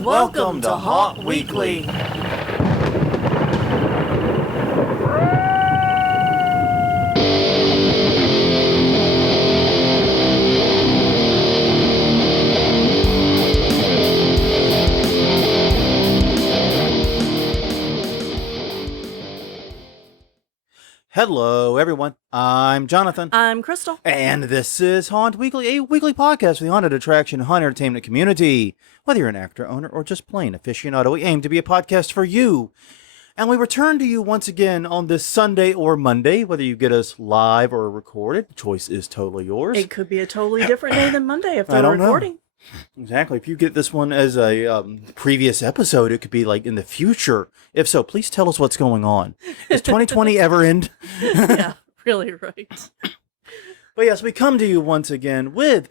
Welcome to Haunt Weekly. Hello, everyone. I'm Jonathan. I'm Crystal. And this is Haunt Weekly, a weekly podcast for the haunted attraction and haunted entertainment community. Whether you're an actor, owner, or just plain aficionado, we aim to be a podcast for you. And we return to you once again on this Sunday or Monday, whether you get us live or recorded. The choice is totally yours. It could be a totally different day than Monday if I they're don't know. recording. Exactly. If you get this one as a previous episode, it could be like in the future. If so, please tell us what's going on. Is 2020 ever end? Yeah, really right. But yes, we come to you once again with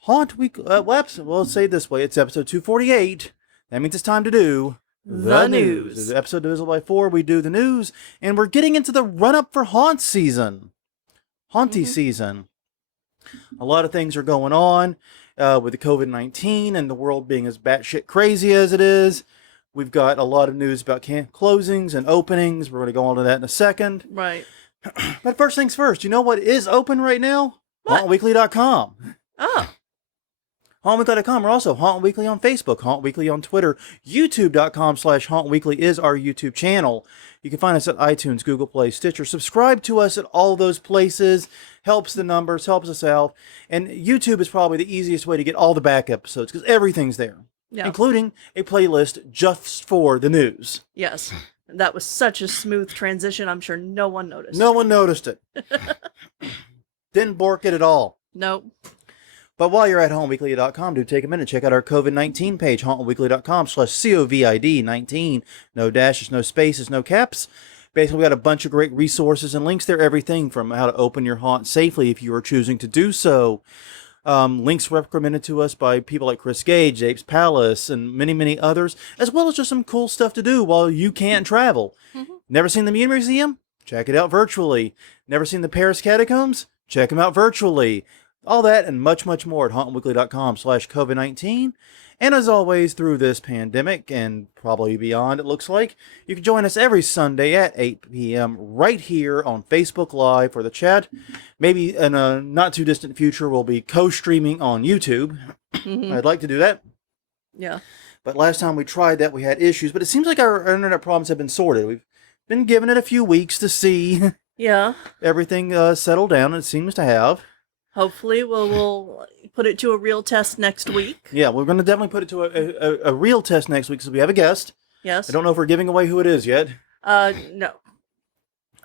Haunt Week. We'll say it this way: it's episode 248. That means it's time to do The news. It's an episode divisible by 4. We do the news, and we're getting into the run-up for haunt season, haunty season. A lot of things are going on with the COVID-19 and the world being as batshit crazy as it is. We've got a lot of news about closings and openings. We're going to go on to that in a second. Right. But first things first, you know what is open right now? What? HauntWeekly.com. Oh. HauntWeekly.com. We're also Haunt Weekly on Facebook, Haunt Weekly on Twitter. YouTube.com/HauntWeekly is our YouTube channel. You can find us at iTunes, Google Play, Stitcher. Subscribe to us at all those places. Helps the numbers, helps us out. And YouTube is probably the easiest way to get all the back episodes because everything's there, including a playlist just for the news. Yes. That was such a smooth transition. I'm sure no one noticed. No one noticed it. Didn't bork it at all. Nope. But while you're at HauntWeekly.com, do take a minute, check out our COVID-19 page, HauntWeekly.com/COVID-19. No dashes, no spaces, no caps. Basically, we got a bunch of great resources and links there, everything from how to open your haunt safely if you are choosing to do so. Links recommended to us by people like Chris Gage, Apes Palace, and many, many others, as well as just some cool stuff to do while you can't travel. Never seen the Museum? Check it out virtually. Never seen the Paris Catacombs? Check them out virtually. All that and much, much more at HauntWeekly.com/COVID-19. And as always, through this pandemic and probably beyond, it looks like, you can join us every Sunday at 8 p.m. right here on Facebook Live for the chat. Maybe in a not too distant future, we'll be co-streaming on YouTube. I'd like to do that. Yeah. But last time we tried that, we had issues. But it seems like our internet problems have been sorted. We've been given it a few weeks to see everything settle down, and it seems to have. Hopefully we'll put it to a real test next week. Yeah, we're going to definitely put it to a real test next week because we have a guest. Yes. I don't know if we're giving away who it is yet. No.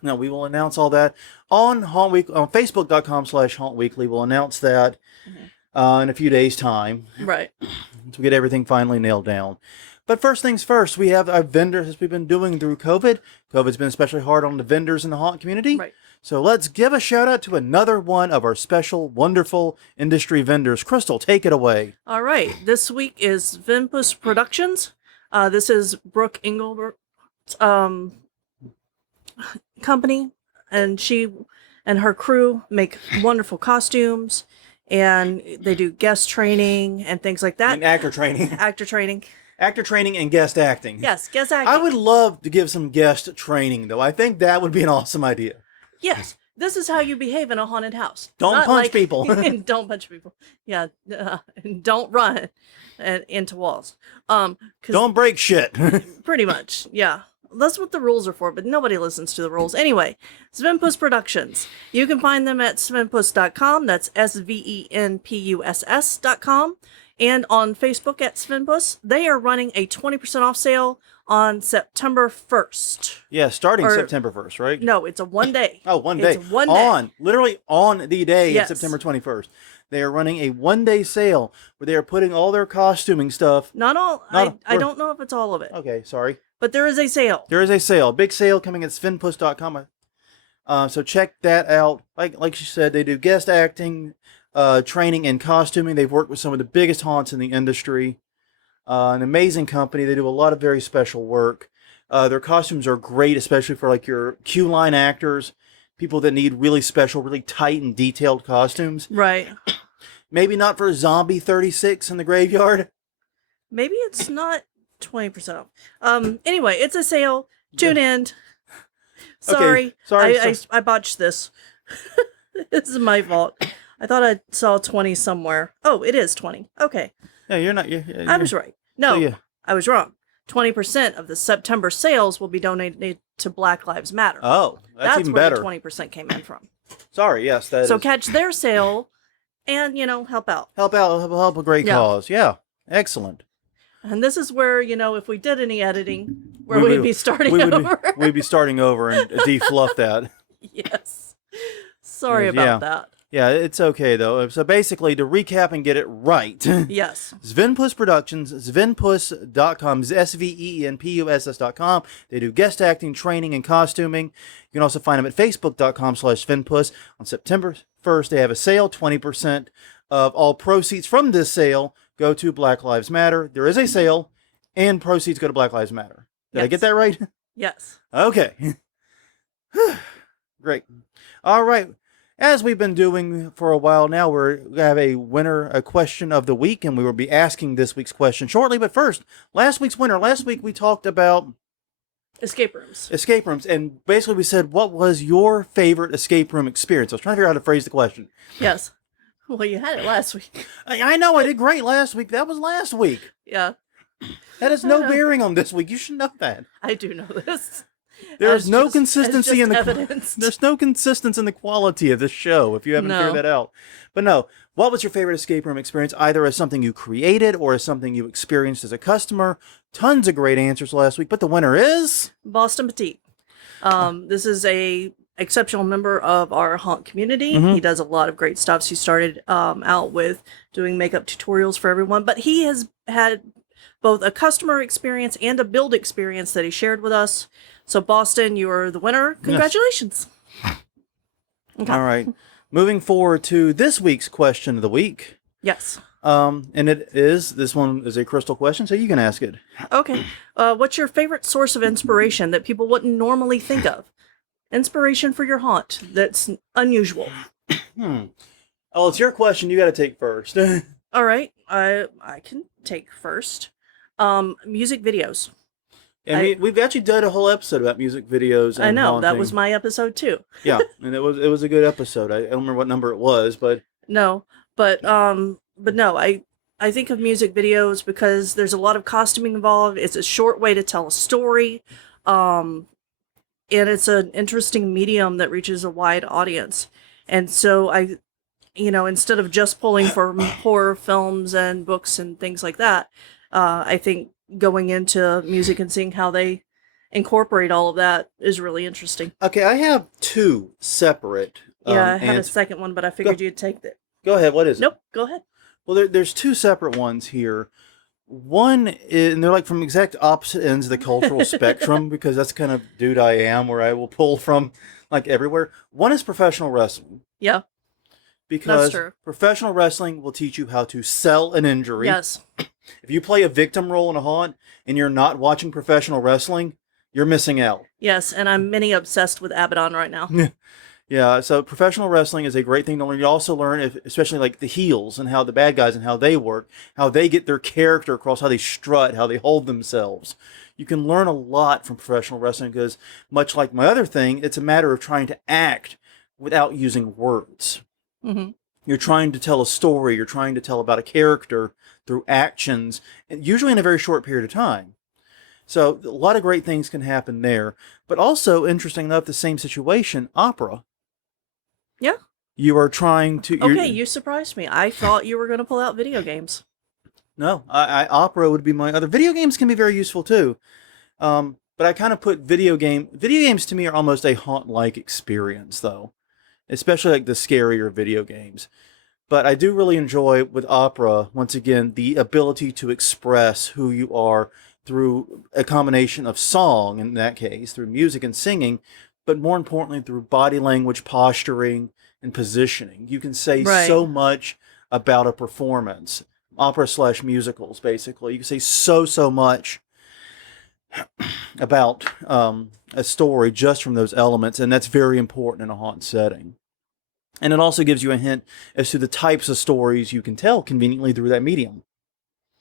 No, we will announce all that on Haunt Week on Facebook.com/HauntWeekly. We'll announce that in a few days' time. Right. To get everything finally nailed down. But first things first, we have our vendors as we've been doing through COVID. COVID's been especially hard on the vendors in the haunt community. Right. So let's give a shout out to another one of our special, wonderful industry vendors. Crystal, take it away. All right. This week is Svenpuss Productions. This is Brooke Engelbert's company, and she and her crew make wonderful costumes, and they do guest training and things like that. And actor training. Actor training. Actor training and guest acting. Yes, guest acting. I would love to give some guest training, though. I think that would be an awesome idea. Yes, this is how you behave in a haunted house. Don't Not punch people. Don't punch people. Yeah, and don't run into walls. 'Cause Don't break shit. pretty much, yeah. That's what the rules are for, but nobody listens to the rules. Anyway, Svenpuss Productions. You can find them at svenpuss.com. That's SVENPUSS.com. And on Facebook at Svenpuss. They are running a 20% off sale on September 1st. Yeah, starting September 1st, right? No, it's a one day. Oh, one day. It's 1 day. Literally on the day Yes. of September 21st. They are running a one-day sale where they are putting all their costuming stuff. Not all. I don't know if it's all of it. Okay, sorry. But there is a sale. There is a sale. Big sale coming at svenpuss.com. So check that out. Like she said, they do guest acting, training, and costuming. They've worked with some of the biggest haunts in the industry. An amazing company. They do a lot of very special work. Their costumes are great, especially for like your queue line actors, people that need really special, really tight and detailed costumes. Right. Maybe not for Zombie 36 in the graveyard, Maybe it's not 20% off. Anyway, it's a sale. Tune in. Sorry. Sorry. I botched this. This is my fault. I thought I saw 20 somewhere. Oh, it is 20. Okay. Yeah, you're not. I was right. No, So, yeah. I was wrong. 20% of the September sales will be donated to Black Lives Matter. Oh, that's even where better. the 20% came in from. Sorry. Yes, that So is. catch their sale and, help out. Help a great cause. Yeah. Excellent. And this is where, if we did any editing, we'd be starting over. We'd be starting over and defluff that. Yes. Sorry about that. Yeah, it's okay, though. So basically, to recap and get it right. Yes. Svenpuss Productions, Svenpuss.com, SVENPUSS.com. They do guest acting, training, and costuming. You can also find them at Facebook.com/Svenpuss. On September 1st, they have a sale. 20% of all proceeds from this sale go to Black Lives Matter. There is a sale, and proceeds go to Black Lives Matter. Did I get that right? Yes. Okay. Great. All right. As we've been doing for a while now, we have a question of the week, and we will be asking this week's question shortly. But first, last week's winner. Last week we talked about escape rooms, and basically we said, what was your favorite escape room experience? I was trying to figure out how to phrase the question. Yes. Well, you had it last week. I know I did great last week. That was last week. Yeah. That has no bearing on this week. You should know that. I do know this. There's no consistency in the evidence. There's no consistency in the quality of this show, if you haven't figured that out. But no, what was your favorite escape room experience, either as something you created or as something you experienced as a customer? Tons of great answers last week, but the winner is Boston Petite. This is a exceptional member of our haunt community. Mm-hmm. He does a lot of great stuff. He started out with doing makeup tutorials for everyone, but he has had both a customer experience and a build experience that he shared with us. So, Boston, you are the winner. Congratulations. Yes. Okay. All right. Moving forward to this week's question of the week. Yes. And this one is a crystal question, so you can ask it. Okay. What's your favorite source of inspiration that people wouldn't normally think of? Inspiration for your haunt that's unusual. Oh, it's your question. You got to take first. All right. I can take first. Music videos. And we've actually done a whole episode about music videos. And I know haunting. that was my episode too. Yeah, and it was a good episode. I don't remember what number it was, but no, but no, I think of music videos because there's a lot of costuming involved. It's a short way to tell a story, and it's an interesting medium that reaches a wide audience. And so instead of just pulling from horror films and books and things like that, I think going into music and seeing how they incorporate all of that is really interesting. Okay, I have two separate. Yeah, I had a second one, but I figured you'd take that. Go ahead. What is it? Nope, go ahead. Well, there's two separate ones here. One is, and they're like from exact opposite ends of the cultural spectrum, because that's kind of dude I am, where I will pull from like everywhere. One is professional wrestling. Yeah. Because that's true. Professional wrestling will teach you how to sell an injury. Yes. If you play a victim role in a haunt and you're not watching professional wrestling, you're missing out. Yes, and I'm mini obsessed with Abaddon right now. Yeah, so professional wrestling is a great thing to learn. You also learn, especially like the heels and how the bad guys and how they work, how they get their character across, how they strut, how they hold themselves. You can learn a lot from professional wrestling because, much like my other thing, it's a matter of trying to act without using words. Mm-hmm. You're trying to tell a story. You're trying to tell about a character through actions, usually in a very short period of time. So a lot of great things can happen there. But also, interesting enough, the same situation, opera. Yeah. You are trying to... Okay, you surprised me. I thought you were going to pull out video games. No, opera would be my other... Video games can be very useful too. But I kind of put video games to me are almost a haunt-like experience, though. Especially like the scarier video games. But I do really enjoy with opera, once again, the ability to express who you are through a combination of song, in that case, through music and singing, but more importantly, through body language, posturing, and positioning. You can say so much about a performance. Opera/musicals, basically. You can say so much about a story just from those elements, and that's very important in a haunt setting. And it also gives you a hint as to the types of stories you can tell conveniently through that medium.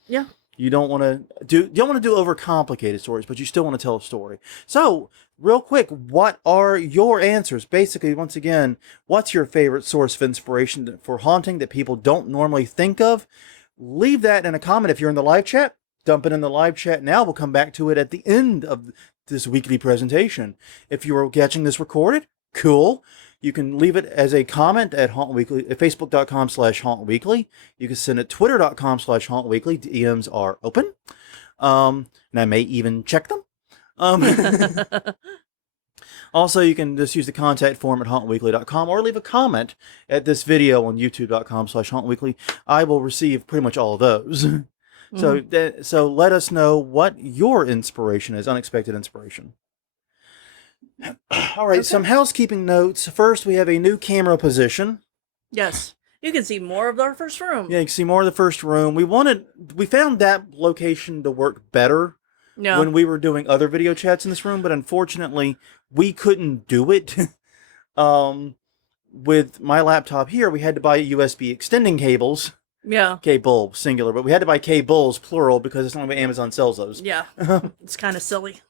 Yeah. You don't want to do overcomplicated stories, but you still want to tell a story. So, real quick, what are your answers? Basically, once again, what's your favorite source of inspiration for haunting that people don't normally think of? Leave that in a comment if you're in the live chat. Dump it in the live chat now. We'll come back to it at the end of this weekly presentation. If you are catching this recorded, cool. You can leave it as a comment at Haunt Weekly, at facebook.com/Haunt Weekly. You can send it twitter.com/Haunt Weekly. DMs are open. And I may even check them. Also, you can just use the contact form at hauntweekly.com or leave a comment at this video on youtube.com/hauntweekly. I will receive pretty much all of those. So let us know what your inspiration is, unexpected inspiration. All right, some housekeeping notes. First, we have a new camera position. Yes. You can see more of our first room. Yeah, you can see more of the first room. We found that location to work better when we were doing other video chats in this room, but unfortunately, we couldn't do it. With my laptop here, we had to buy USB extending cables. Yeah. Cable, singular, but we had to buy cables, plural, because it's the only way Amazon sells those. Yeah. It's kind of silly.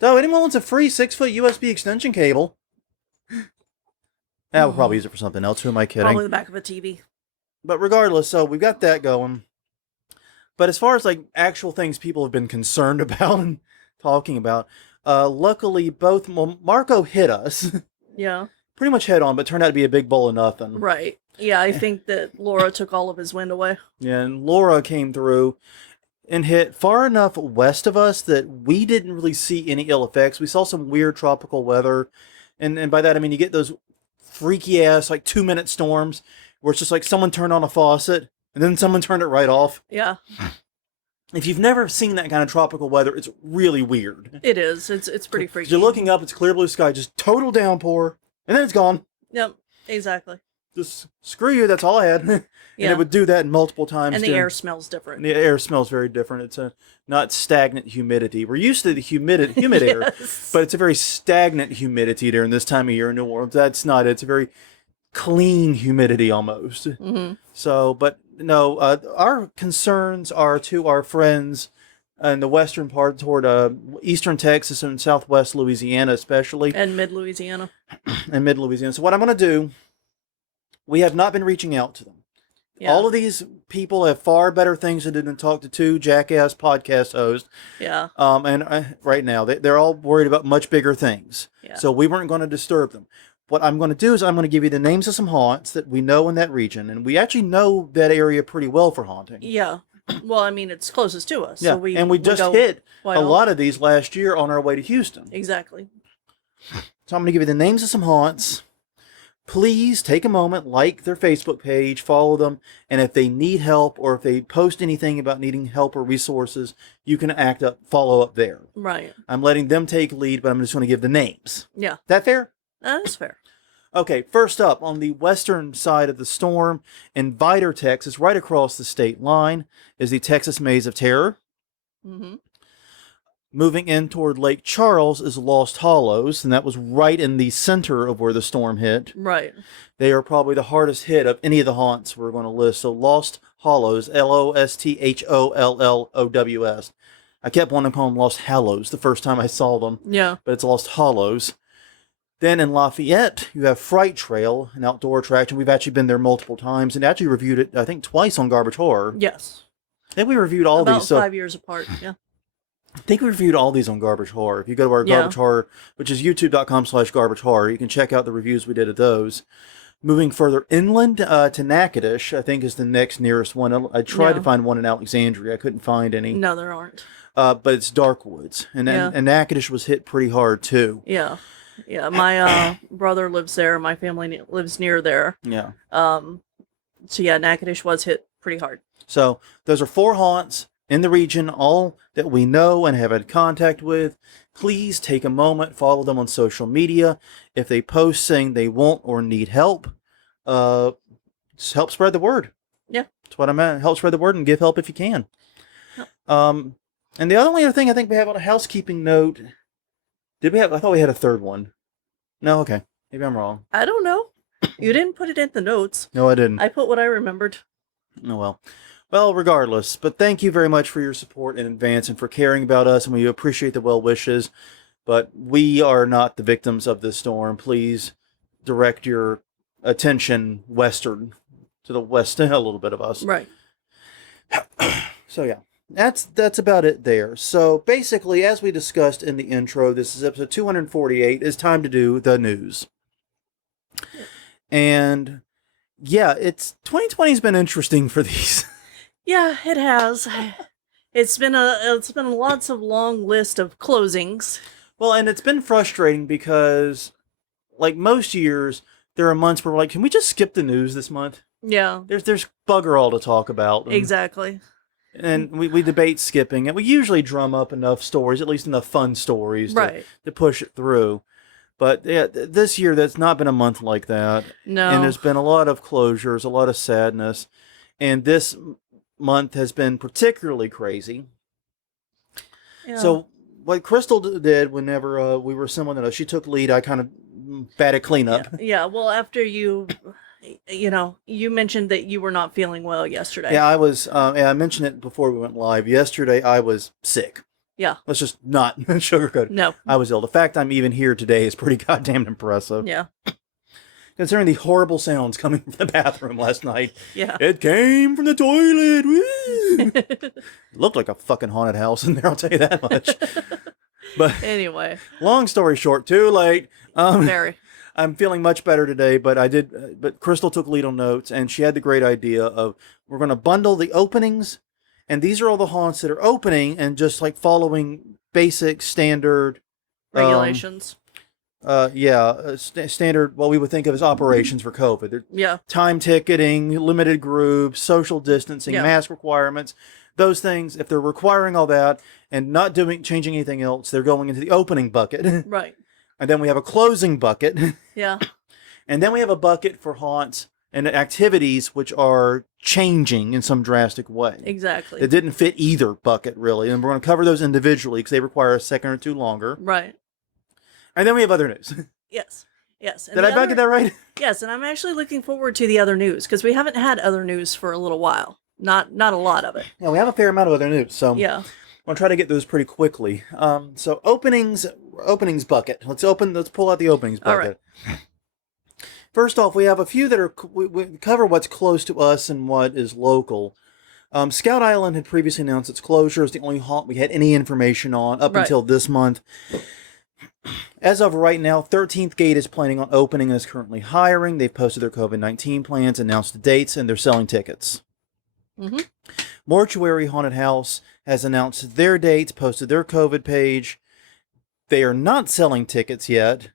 So, anyone wants a free 6-foot USB extension cable? We'll probably use it for something else. Who am I kidding? Probably the back of a TV. But regardless, so we've got that going. But as far as like actual things people have been concerned about and talking about, luckily Marco hit us. Yeah. Pretty much head on, but turned out to be a big bowl of nothing. Right. Yeah, I think that Laura took all of his wind away. Yeah, and Laura came through and hit far enough west of us that we didn't really see any ill effects. We saw some weird tropical weather. And by that, I mean, you get those freaky ass, like 2-minute storms where it's just like someone turned on a faucet and then someone turned it right off. Yeah. If you've never seen that kind of tropical weather, it's really weird. It is. It's pretty freaky. You're looking up, it's clear blue sky, just total downpour, and then it's gone. Yep, exactly. Just screw you, that's all I had. And it would do that multiple times. And the air smells different. The air smells very different. It's not stagnant humidity. We're used to the humid air, but it's a very stagnant humidity during this time of year in New Orleans. That's not it. It's a very clean humidity almost. Mm-hmm. So, but no, our concerns are to our friends in the western part toward eastern Texas and southwest Louisiana especially. And mid-Louisiana. And mid-Louisiana. So what I'm going to do, we have not been reaching out to them. Yeah. All of these people have far better things to do than talk to two jackass podcast hosts. Yeah. And right now, they're all worried about much bigger things. Yeah. So we weren't going to disturb them. What I'm going to do is I'm going to give you the names of some haunts that we know in that region. And we actually know that area pretty well for haunting. Yeah. Well, I mean, it's closest to us. Yeah. So we just hit a lot of these last year on our way to Houston. Exactly. So I'm going to give you the names of some haunts. Please take a moment, like their Facebook page, follow them, and if they need help or if they post anything about needing help or resources, you can follow up there. Right. I'm letting them take lead, but I'm just going to give the names. Yeah. That fair? That's fair. Okay, first up, on the western side of the storm, in Vidor, Texas, right across the state line, is the Texas Maze of Terror. Mm-hmm. Moving in toward Lake Charles is Lost Hollows, and that was right in the center of where the storm hit. Right. They are probably the hardest hit of any of the haunts we're going to list. So Lost Hollows, LOSTHOLLOWS. I kept wanting to call them Lost Hallows the first time I saw them. Yeah. But it's Lost Hollows. Then in Lafayette, you have Fright Trail, an outdoor attraction. We've actually been there multiple times and actually reviewed it, I think, twice on Garbage Horror. Yes. I think we reviewed all About these. So 5 years apart, yeah. I think we reviewed all these on Garbage Horror. If you go to our Garbage Horror, which is youtube.com/Garbage Horror, you can check out the reviews we did of those. Moving further inland to Natchitoches, I think is the next nearest one. I tried to find one in Alexandria. I couldn't find any. No, there aren't. But it's Dark Woods. And Natchitoches was hit pretty hard, too. Yeah. Yeah, my brother lives there. My family lives near there. Yeah. So, yeah, Natchitoches was hit pretty hard. So, those are 4 haunts in the region, all that we know and have had contact with. Please take a moment, follow them on social media. If they post saying they want or need help, just help spread the word. Yeah. That's what I'm at. Help spread the word and give help if you can. Yep. And the only other thing I think we have on a housekeeping note, did we have, I thought we had a third one. No, okay. Maybe I'm wrong. I don't know. You didn't put it in the notes. No, I didn't. I put what I remembered. Oh, well. Well, regardless, but thank you very much for your support in advance and for caring about us, and we appreciate the well wishes. But we are not the victims of this storm. Please direct your attention western, to the west, a little bit of us. Right. So yeah, that's about it there. So basically, as we discussed in the intro, this is episode 248. It's time to do the news. And yeah, 2020's been interesting for these. Yeah, it has. It's been lots of long list of closings. Well, and it's been frustrating because, like most years, there are months where we're like, can we just skip the news this month? Yeah. There's bugger all to talk about. Exactly. And we debate skipping it. We usually drum up enough stories, at least enough fun stories, to push it through. But yeah, this year, that's not been a month like that. No. And there's been a lot of closures, a lot of sadness. And this month has been particularly crazy. Yeah. So what Crystal did whenever we were someone that she took lead, I kind of batted cleanup. Yeah. Well, after you mentioned that you were not feeling well yesterday. Yeah, I was. I mentioned it before we went live. Yesterday, I was sick. Yeah. Let's just not sugarcoat it. No. I was ill. The fact I'm even here today is pretty goddamn impressive. Yeah. Considering the horrible sounds coming from the bathroom last night. Yeah. It came from the toilet. Woo! It looked like a fucking haunted house in there, I'll tell you that much. But anyway. Long story short, too late. Very. I'm feeling much better today, but Crystal took lead on notes, and she had the great idea of, we're going to bundle the openings, and these are all the haunts that are opening, and just like following basic standard regulations. Standard, what we would think of as operations for COVID. Yeah. Time ticketing, limited groups, social distancing, mask requirements, those things. If they're requiring all that and not changing anything else, they're going into the opening bucket. Right. And then we have a closing bucket. Yeah. And then we have a bucket for haunts and activities which are changing in some drastic way. Exactly. It didn't fit either bucket, really. And we're going to cover those individually because they require a second or two longer. Right. And then we have other news. Yes. Yes. And Did I get that right? Yes, and I'm actually looking forward to the other news because we haven't had other news for a little while. Not a lot of it. Yeah, we have a fair amount of other news. So yeah. I'll try to get those pretty quickly. So openings bucket. Let's pull out the openings bucket. All right. First off, we have a few that we cover what's close to us and what is local. Scout Island had previously announced its closure. It's the only haunt we had any information on up until this month. As of right now, 13th Gate is planning on opening and is currently hiring. They've posted their COVID-19 plans, announced the dates, and they're selling tickets. Mm-hmm. Mortuary Haunted House has announced their dates, posted their COVID page. They are not selling tickets yet,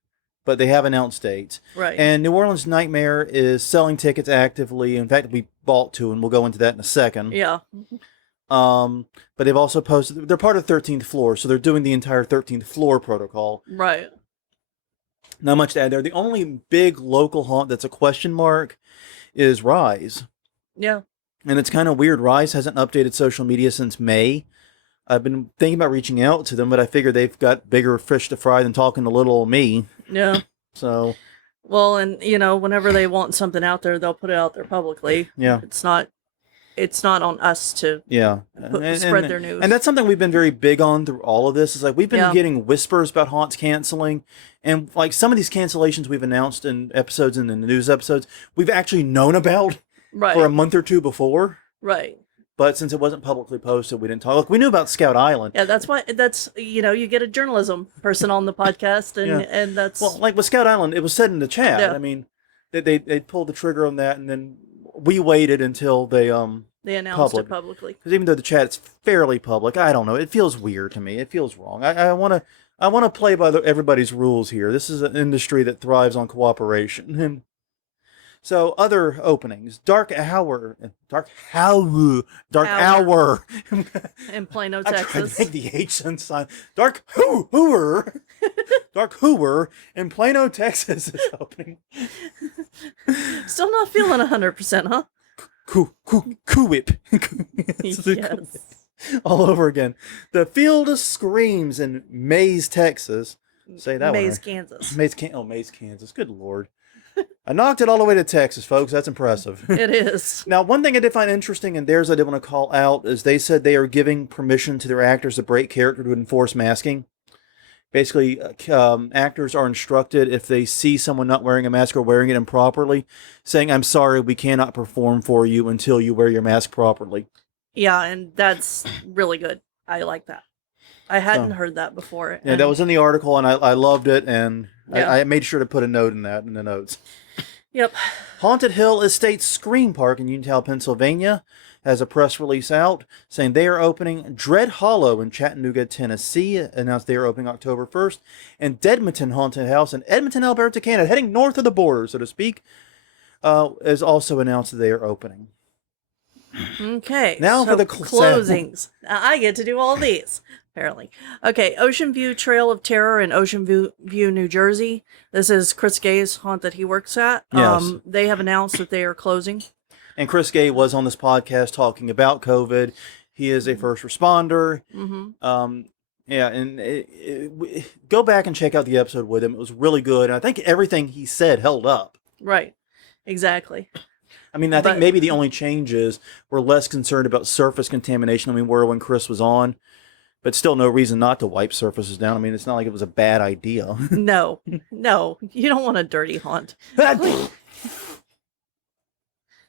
but they have announced dates. Right. And New Orleans Nightmare is selling tickets actively. In fact, we bought two, and we'll go into that in a second. Yeah. But they've also posted, they're part of 13th floor, so they're doing the entire 13th floor protocol. Right. Not much to add there. The only big local haunt that's a question mark is Rise. Yeah. And it's kind of weird. Rise hasn't updated social media since May. I've been thinking about reaching out to them, but I figure they've got bigger fish to fry than talking to little old me. Yeah. So. Well, and whenever they want something out there, they'll put it out there publicly. Yeah. It's not on us to spread their news. And that's something we've been very big on through all of this. Is like we've been getting whispers about haunts canceling. And like some of these cancellations we've announced in episodes and in the news episodes, we've actually known about for a month or two before. Right. But since it wasn't publicly posted, we didn't talk. Look, we knew about Scout Island. Yeah, that's why. You get a journalism person on the podcast, and that's well, like with Scout Island, it was said in the chat. Yeah. I mean, they pulled the trigger on that, and then we waited until they announced it publicly. Because even though the chat's fairly public, I don't know. It feels weird to me. It feels wrong. I want to play by everybody's rules here. This is an industry that thrives on cooperation. So other openings, Dark Hour in Plano, I Texas. tried to make the H sign. Dark Hoover in Plano, Texas is opening. Still not feeling 100%, huh? Whip. Yes. All over again. The Field of Screams in Mays, Texas. Say that Mays, one. Kansas. Mays, Kansas. Good Lord. I knocked it all the way to Texas, folks. That's impressive. It is. Now, one thing I did find interesting, and theirs I did want to call out, is they said they are giving permission to their actors to break character to enforce masking. Basically, actors are instructed if they see someone not wearing a mask or wearing it improperly, saying, "I'm sorry, we cannot perform for you until you wear your mask properly." Yeah, and that's really good. I like that. I hadn't heard that before. Yeah, that was in the article, and I loved it, and Yeah. I made sure to put a note in that in the notes. Yep. Haunted Hill Estates Scream Park in Uniontown, Pennsylvania, has a press release out saying they are opening Dread Hollow in Chattanooga, Tennessee, announced they are opening October 1st, and Deadmonton Haunted House in Edmonton, Alberta, Canada, heading north of the border, so to speak, is also announced that they are opening. Okay. Now so for the closings. I get to do all these, apparently. Okay. Ocean View Trail of Terror in Ocean View, New Jersey. This is Chris Gay's haunt that he works at. Yes. They have announced that they are closing. And Chris Gay was on this podcast talking about COVID. He is a first responder. Mm-hmm. Yeah, and go back and check out the episode with him. It was really good. And I think everything he said held up. Right. Exactly. I mean, I think maybe the only change is we're less concerned about surface contamination than we were when Chris was on. But still no reason not to wipe surfaces down. I mean, it's not like it was a bad idea. No. You don't want a dirty haunt.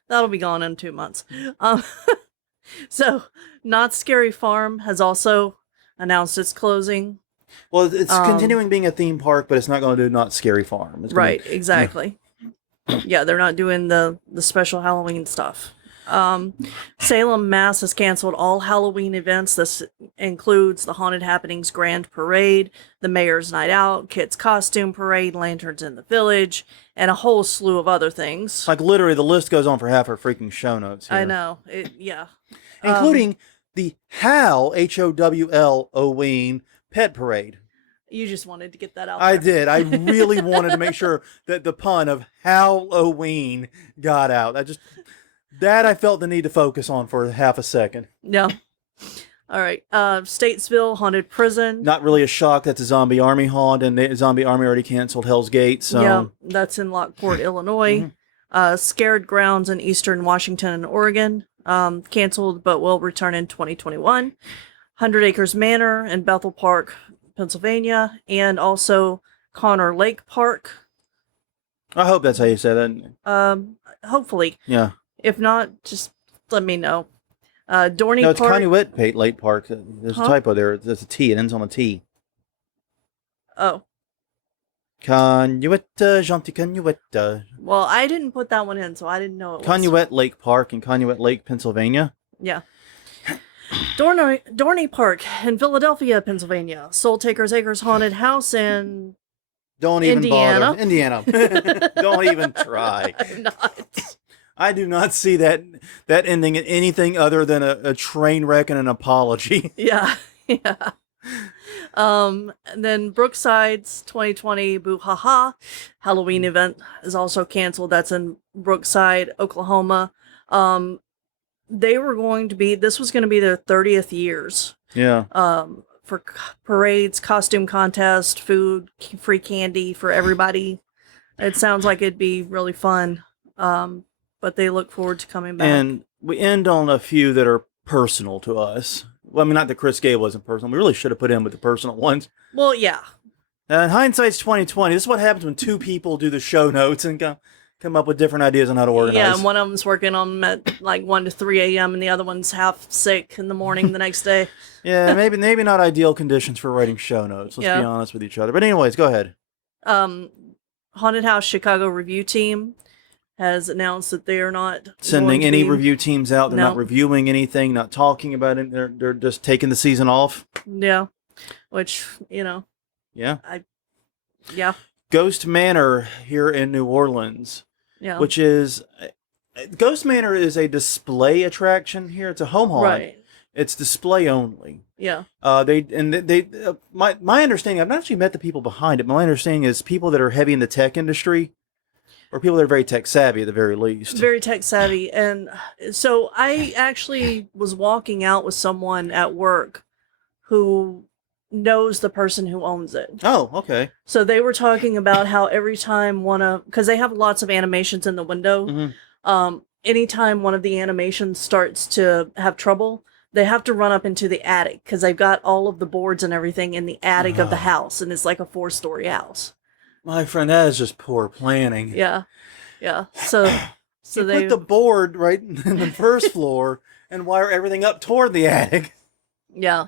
That'll be gone in 2 months. So, Not Scary Farm has also announced its closing. Well, it's continuing being a theme park, but it's not going to do Not Scary Farm. It's Right, exactly. Yeah, they're not doing the special Halloween stuff. Salem, Mass. has canceled all Halloween events. This includes the Haunted Happenings Grand Parade, the Mayor's Night Out, Kids Costume Parade, Lanterns in the Village, and a whole slew of other things. Like, literally, the list goes on for half our freaking show notes here. I know. Yeah. Including the Halloween Pet Parade. You just wanted to get that out I there. did. I really wanted to make sure that the pun of Halloween got out. I felt the need to focus on for half a second. Yeah. All right. Statesville Haunted Prison. Not really a shock. That's a Zombie Army haunt, and the Zombie Army already canceled Hell's Gate. So yeah, that's in Lockport, Illinois. Scared Grounds in Eastern Washington and Oregon. Canceled, but will return in 2021. 100 Acres Manor in Bethel Park, Pennsylvania, and also Connor Lake Park. I hope that's how you say that. Hopefully. Yeah. If not, just let me know. Dorney No, it's Park. Conneaut Lake Park. There's a typo there. There's a T. It ends on a T. Oh. Conneaut, gentil Conneaut. Well, I didn't put that one in, so I didn't know it was. Conneaut Lake Park in Conneaut Lake, Pennsylvania. Yeah. Dorney Park in Philadelphia, Pennsylvania. Soul Takers Acres Haunted House in Don't even Indiana. bother. Indiana. Don't even try. I'm not. I do not see that ending in anything other than a train wreck and an apology. Yeah. Yeah. And then Brookside's 2020 Boo Ha Ha Halloween event is also canceled. That's in Brookside, Oklahoma. This was going to be their 30th years. Yeah. For parades, costume contest, food, free candy for everybody. It sounds like it'd be really fun. But they look forward to coming back. And we end on a few that are personal to us. Well, I mean, not that Chris Gay wasn't personal. We really should have put in with the personal ones. Well, yeah. And hindsight's 2020. This is what happens when two people do the show notes and come up with different ideas on how to organize. Yeah, and one of them's working on them at like 1 to 3 a.m. and the other one's half sick in the morning the next day. Yeah, maybe not ideal conditions for writing show notes. Let's be honest with each other. But anyways, go ahead. Haunted House Chicago review team has announced that they are not sending any review teams out. They're No. not reviewing anything, not talking about it. They're just taking the season off. Yeah, which, Yeah. yeah. Ghost Manor here in New Orleans, Yeah. which is Ghost Manor is a display attraction here. It's a home haunt. Right. It's display only. Yeah. My understanding, I've not actually met the people behind it. My understanding is people that are heavy in the tech industry, or people that are very tech savvy at the very least. Very tech savvy. And so I actually was walking out with someone at work who knows the person who owns it. Oh, okay. So they were talking about how every time because they have lots of animations in the window, anytime one of the animations starts to have trouble, they have to run up into the attic because they've got all of the boards and everything in the attic of the house, and it's like a 4-story house. My friend, that is just poor planning. Yeah, yeah. So you they put the board right in the first floor and wire everything up toward the attic. Yeah,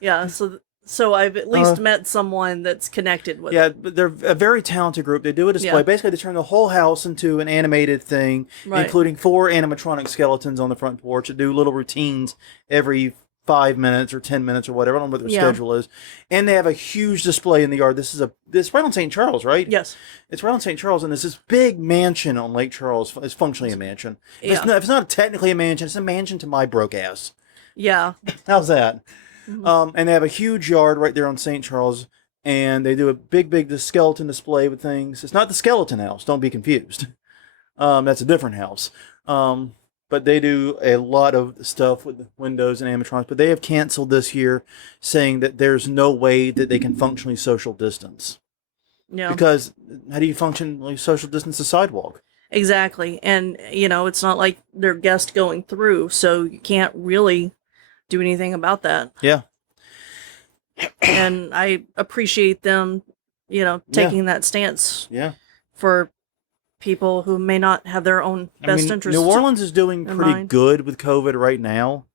yeah. So I've at least met someone that's connected with it. Yeah, but they're a very talented group. They do a display. Yeah. Basically, they turn the whole house into an animated thing, Right. including 4 animatronic skeletons on the front porch that do little routines every 5 minutes or 10 minutes or whatever. I don't know what their schedule is. And they have a huge display in the yard. This right on St. Charles, right? Yes. It's right on St. Charles, and it's this big mansion on Lake Charles. It's functionally a mansion. Yeah. If it's not technically a mansion, it's a mansion to my broke ass. Yeah. How's that? And they have a huge yard right there on St. Charles, and they do a big skeleton display with things. It's not the skeleton house. Don't be confused. That's a different house. But they do a lot of stuff with the windows and animatronics. But they have canceled this year, saying that there's no way that they can functionally social distance. Yeah. Because how do you functionally social distance a sidewalk? Exactly. And, it's not like they're guests going through, so you can't really do anything about that. Yeah. And I appreciate them, taking that stance. Yeah. For people who may not have their own best interests. New Orleans is doing pretty mind. good with COVID right now,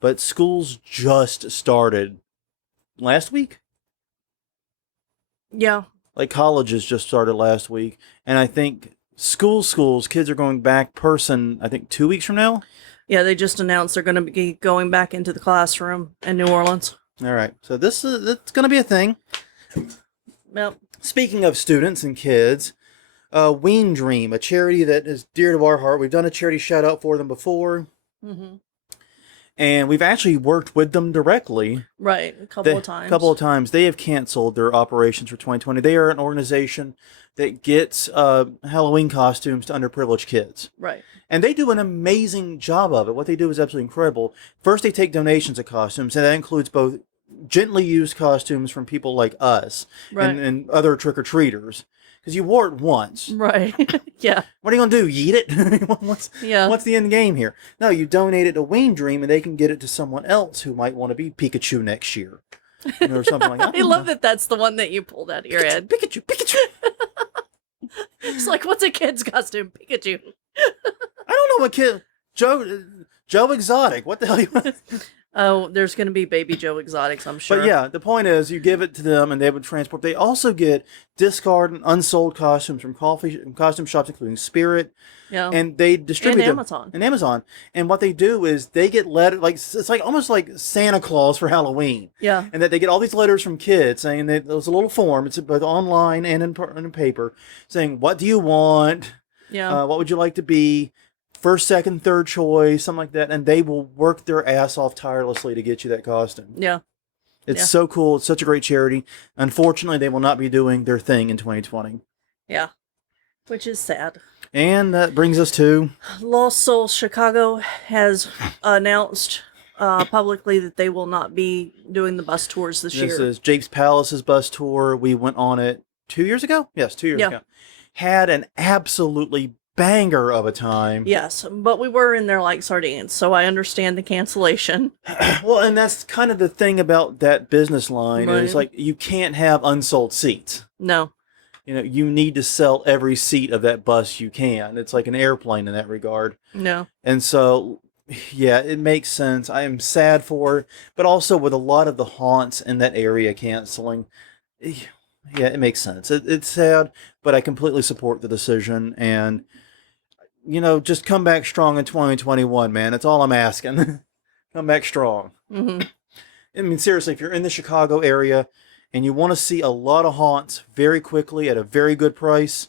but schools just started last week. Yeah. Like colleges just started last week, and I think schools, kids are going back person, I think 2 weeks from now. Yeah, they just announced they're going to be going back into the classroom in New Orleans. All right, so it's going to be a thing. Yep. Speaking of students and kids, Ween Dream, a charity that is dear to our heart. We've done a charity shout out for them before, and we've actually worked with them directly. Right, a couple of times. They have canceled their operations for 2020. They are an organization that gets Halloween costumes to underprivileged kids. Right. And they do an amazing job of it. What they do is absolutely incredible. First, they take donations of costumes, and that includes both gently used costumes from people like us and other trick-or-treaters. Because you wore it once. Right. Yeah. What are you going to do? Yeet it? What's the end game here? No, you donate it to Ween Dream, and they can get it to someone else who might want to be Pikachu next year. Or something like that. I love that that's the one that you pulled out of your head. Pikachu. It's like, what's a kid's costume? Pikachu. I don't know what kid. Joe Exotic. What the hell you want? Oh, there's going to be Baby Joe Exotics, I'm sure. But yeah, the point is you give it to them and they would transport. They also get discard and unsold costumes from costume shops, including Spirit. Yeah. And they distribute and them. Amazon. And Amazon. And what they do is they get letters, it's like almost like Santa Claus for Halloween. Yeah. And that they get all these letters from kids saying that there's a little form, it's both online and in paper, saying, what do you want? Yeah. What would you like to be? First, second, third choice, something like that, and they will work their ass off tirelessly to get you that costume. Yeah. It's so cool. It's such a great charity. Unfortunately, they will not be doing their thing in 2020. Yeah. Which is sad. And that brings us to... Lost Souls Chicago has announced publicly that they will not be doing the bus tours this year. This is Jake's Palace's bus tour. We went on it 2 years ago? Yes, 2 years ago. Had an absolutely banger of a time. Yes, but we were in there like sardines, so I understand the cancellation. Well, and that's kind of the thing about that business line is like you can't have unsold seats. No. You need to sell every seat of that bus you can. It's like an airplane in that regard. No. And so, yeah, it makes sense. I am sad for it, but also with a lot of the haunts in that area canceling, yeah, it makes sense. It's sad, but I completely support the decision. And, just come back strong in 2021, man. That's all I'm asking. Come back strong. Mm-hmm. I mean, seriously, if you're in the Chicago area and you want to see a lot of haunts very quickly at a very good price,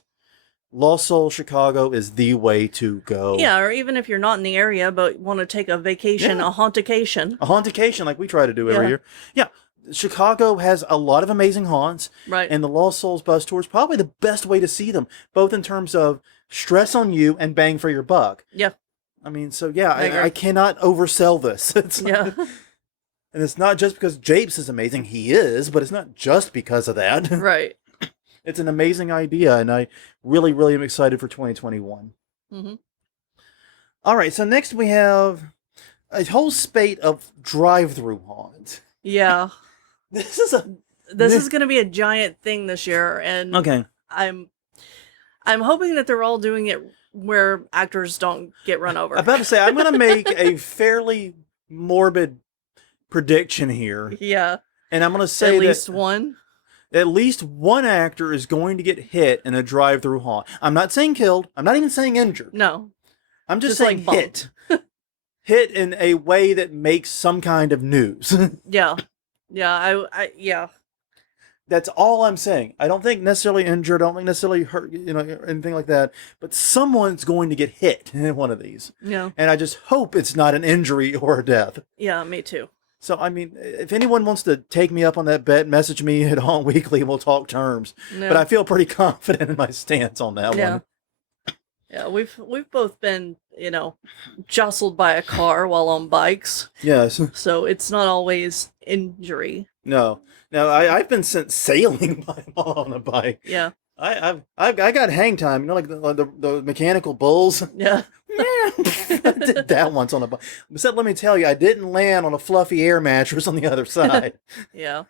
Lost Soul Chicago is the way to go. Yeah, or even if you're not in the area but want to take a vacation, a hauntication. A hauntication like we try to do every year. Yeah. Chicago has a lot of amazing haunts. Right. And the Lost Souls bus tour is probably the best way to see them, both in terms of stress on you and bang for your buck. Yeah. I mean, so yeah, I cannot oversell this. And it's not just because Japes is amazing. He is, but it's not just because of that. Right. It's an amazing idea, and I really, really am excited for 2021. Mm-hmm. All right, so next we have a whole spate of drive-through haunts. Yeah. This is going to be a giant thing this year, and okay. I'm hoping that they're all doing it where actors don't get run over. I'm about to say, I'm going to make a fairly morbid prediction here. Yeah. And I'm going to say at least one. At least one actor is going to get hit in a drive-through haunt. I'm not saying killed. I'm not even saying injured. No. I'm just saying like hit. Hit in a way that makes some kind of news. Yeah. Yeah. Yeah. That's all I'm saying. I don't think necessarily injured. I don't think necessarily hurt, anything like that. But someone's going to get hit in one of these. Yeah. And I just hope it's not an injury or a death. Yeah, me too. So, I mean, if anyone wants to take me up on that bet, message me at Haunt Weekly and we'll talk terms. No. But I feel pretty confident in my stance on that one. Yeah, we've both been, jostled by a car while on bikes. Yes. So it's not always injury. No. I've been sent sailing on a bike. Yeah. I got hang time, like the mechanical bulls. Yeah. I did that once on a bike. Except let me tell you, I didn't land on a fluffy air mattress on the other side. Yeah.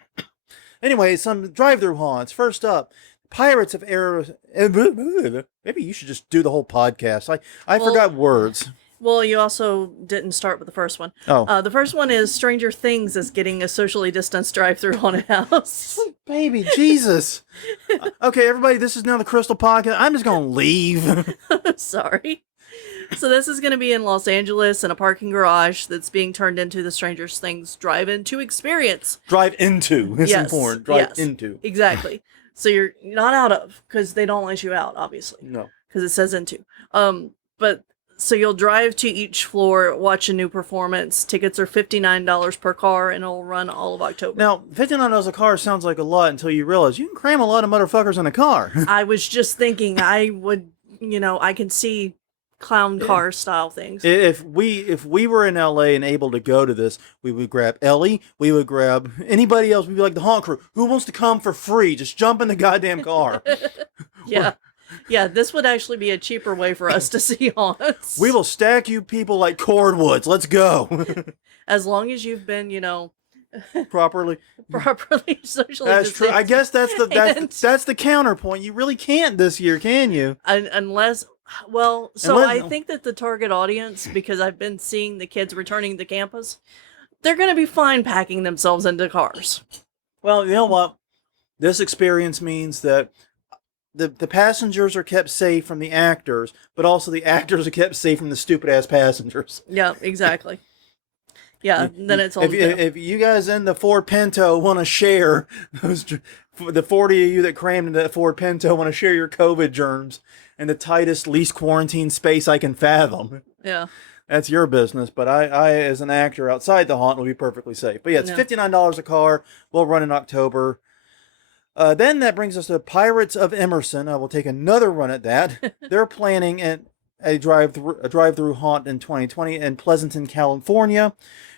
Anyway, some drive-through haunts. First up, Pirates of Emerson. Maybe you should just do the whole podcast. I forgot words. Well, you also didn't start with the first one. Oh. The first one is Stranger Things is getting a socially distanced drive-through haunted house. Baby, Jesus. Okay, everybody, this is now the Crystal Podcast. I'm just going to leave. Sorry. So this is going to be in Los Angeles in a parking garage that's being turned into the Stranger Things drive-in-to experience. Drive-into. It's important. Drive-into. Exactly. So you're not out of, because they don't let you out, obviously. No. Because it says into. But so you'll drive to each floor, watch a new performance. Tickets are $59 per car, and it'll run all of October. Now, $59 a car sounds like a lot until you realize you can cram a lot of motherfuckers in a car. I was just thinking I would, I can see clown car style things. If we were in LA and able to go to this, we would grab Ellie, we would grab anybody else. We'd be like the haunt crew. Who wants to come for free? Just jump in the goddamn car. Yeah. Yeah, this would actually be a cheaper way for us to see haunts. We will stack you people like cordwoods. Let's go. As long as you've been, properly socially That's true. I guess that's the counterpoint. You really can't this year, can you? Unless I think that the target audience, because I've been seeing the kids returning to campus, they're going to be fine packing themselves into cars. Well, you know what? This experience means that the passengers are kept safe from the actors, but also the actors are kept safe from the stupid-ass passengers. Yeah, exactly. Yeah, then it's all if you guys in the Ford Pinto want to share, the 40 of you that crammed into that Ford Pinto want to share your COVID germs in the tightest, least quarantine space I can fathom. Yeah. That's your business, but I as an actor outside the haunt will be perfectly safe. But yeah, it's $59 a car. We'll run in October. Then that brings us to Pirates of Emerson. I will take another run at that. They're planning a drive-through haunt in 2020 in Pleasanton, California.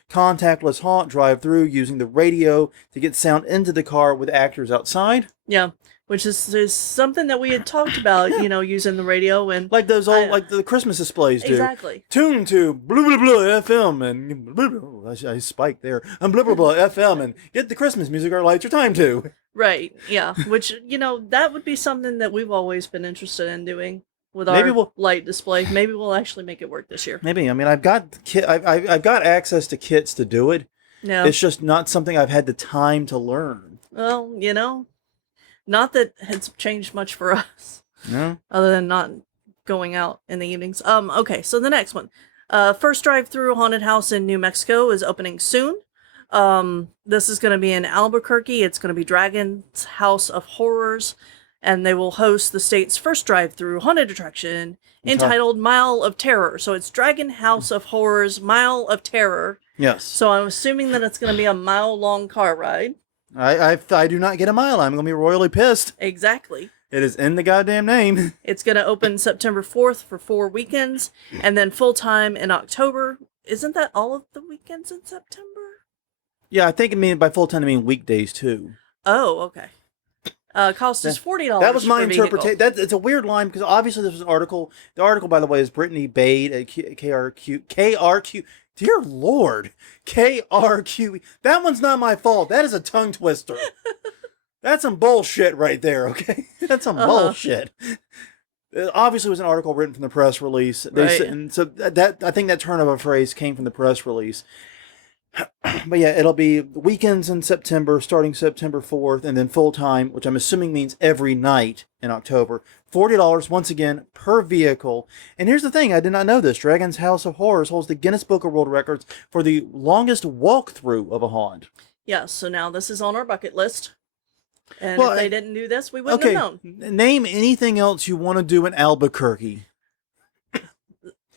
Contactless haunt drive-through using the radio to get sound into the car with actors outside. Yeah, which is something that we had talked about, using the radio and like those old like the Christmas displays do. Exactly. Tune to blah blah blah FM and blah, blah, I spiked there. And blah blah blah FM and get the Christmas music our lights are timed to. Right. Yeah. Which that would be something that we've always been interested in doing with our light display. Maybe we'll actually make it work this year. Maybe. I mean, I've got I've got access to kits to do it. Yeah. It's just not something I've had the time to learn. Well, not that it's changed much for us. No. Other than not going out in the evenings. Okay, so the next one. First drive-through haunted house in New Mexico is opening soon. This is going to be in Albuquerque. It's going to be Dragon's House of Horrors, and they will host the state's first drive-through haunted attraction entitled Mile of Terror. So it's Dragon House of Horrors, Mile of Terror. Yes. So I'm assuming that it's going to be a mile-long car ride. I do not get a mile. I'm going to be royally pissed. Exactly. It is in the goddamn name. It's going to open September 4th for 4 weekends, and then full-time in October. Isn't that all of the weekends in September? Yeah, I think by full time I mean weekdays too. Oh, okay. Cost is $40 That was my per vehicle. interpretation. It's a weird line because obviously this was an article. The article, by the way, is Brittany Bade at KRQ. Dear Lord, KRQ. That one's not my fault. That is a tongue twister. That's some bullshit right there. Okay, that's some bullshit. It obviously was an article written from the press release. Right. And so that I think that turn of a phrase came from the press release. But yeah, it'll be weekends in September, starting September 4th, and then full time, which I'm assuming means every night in October. $40 once again per vehicle. And here's the thing, I did not know this. Dragon's House of Horrors holds the Guinness Book of World Records for the longest walkthrough of a haunt. Yeah, so now this is on our bucket list. And Well, if they didn't do this, we wouldn't have known. Name anything else you want to do in Albuquerque.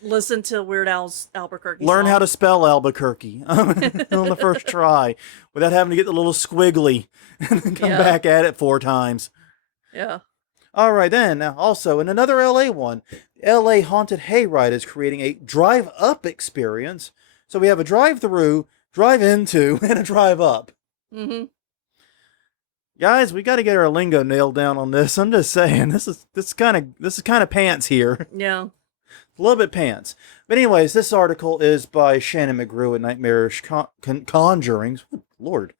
Listen to Weird Al's Albuquerque Learn song. how to spell Albuquerque on the first try without having to get the little squiggly and then come back at it 4 times. Yeah. All right, then. Now, also, in another LA one, LA Haunted Hayride is creating a drive-up experience. So we have a drive-through, drive-into, and a drive-up. Mm-hmm. Guys, we got to get our lingo nailed down on this. I'm just saying, this is kind of pants here. Yeah. A little bit pants. But anyways, this article is by Shannon McGrew at Nightmarish Conjurings. Lord.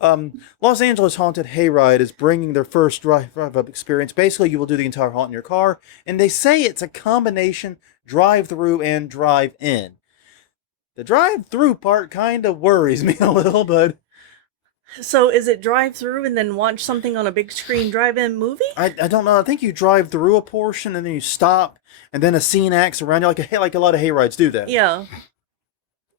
Los Angeles Haunted Hayride is bringing their first drive-up experience. Basically, you will do the entire haunt in your car. And they say it's a combination drive-through and drive-in. The drive-through part kind of worries me a little, but... So is it drive through and then watch something on a big screen drive-in movie? I don't know. I think you drive through a portion and then you stop and then a scene acts around you like a lot of hayrides do that. Yeah.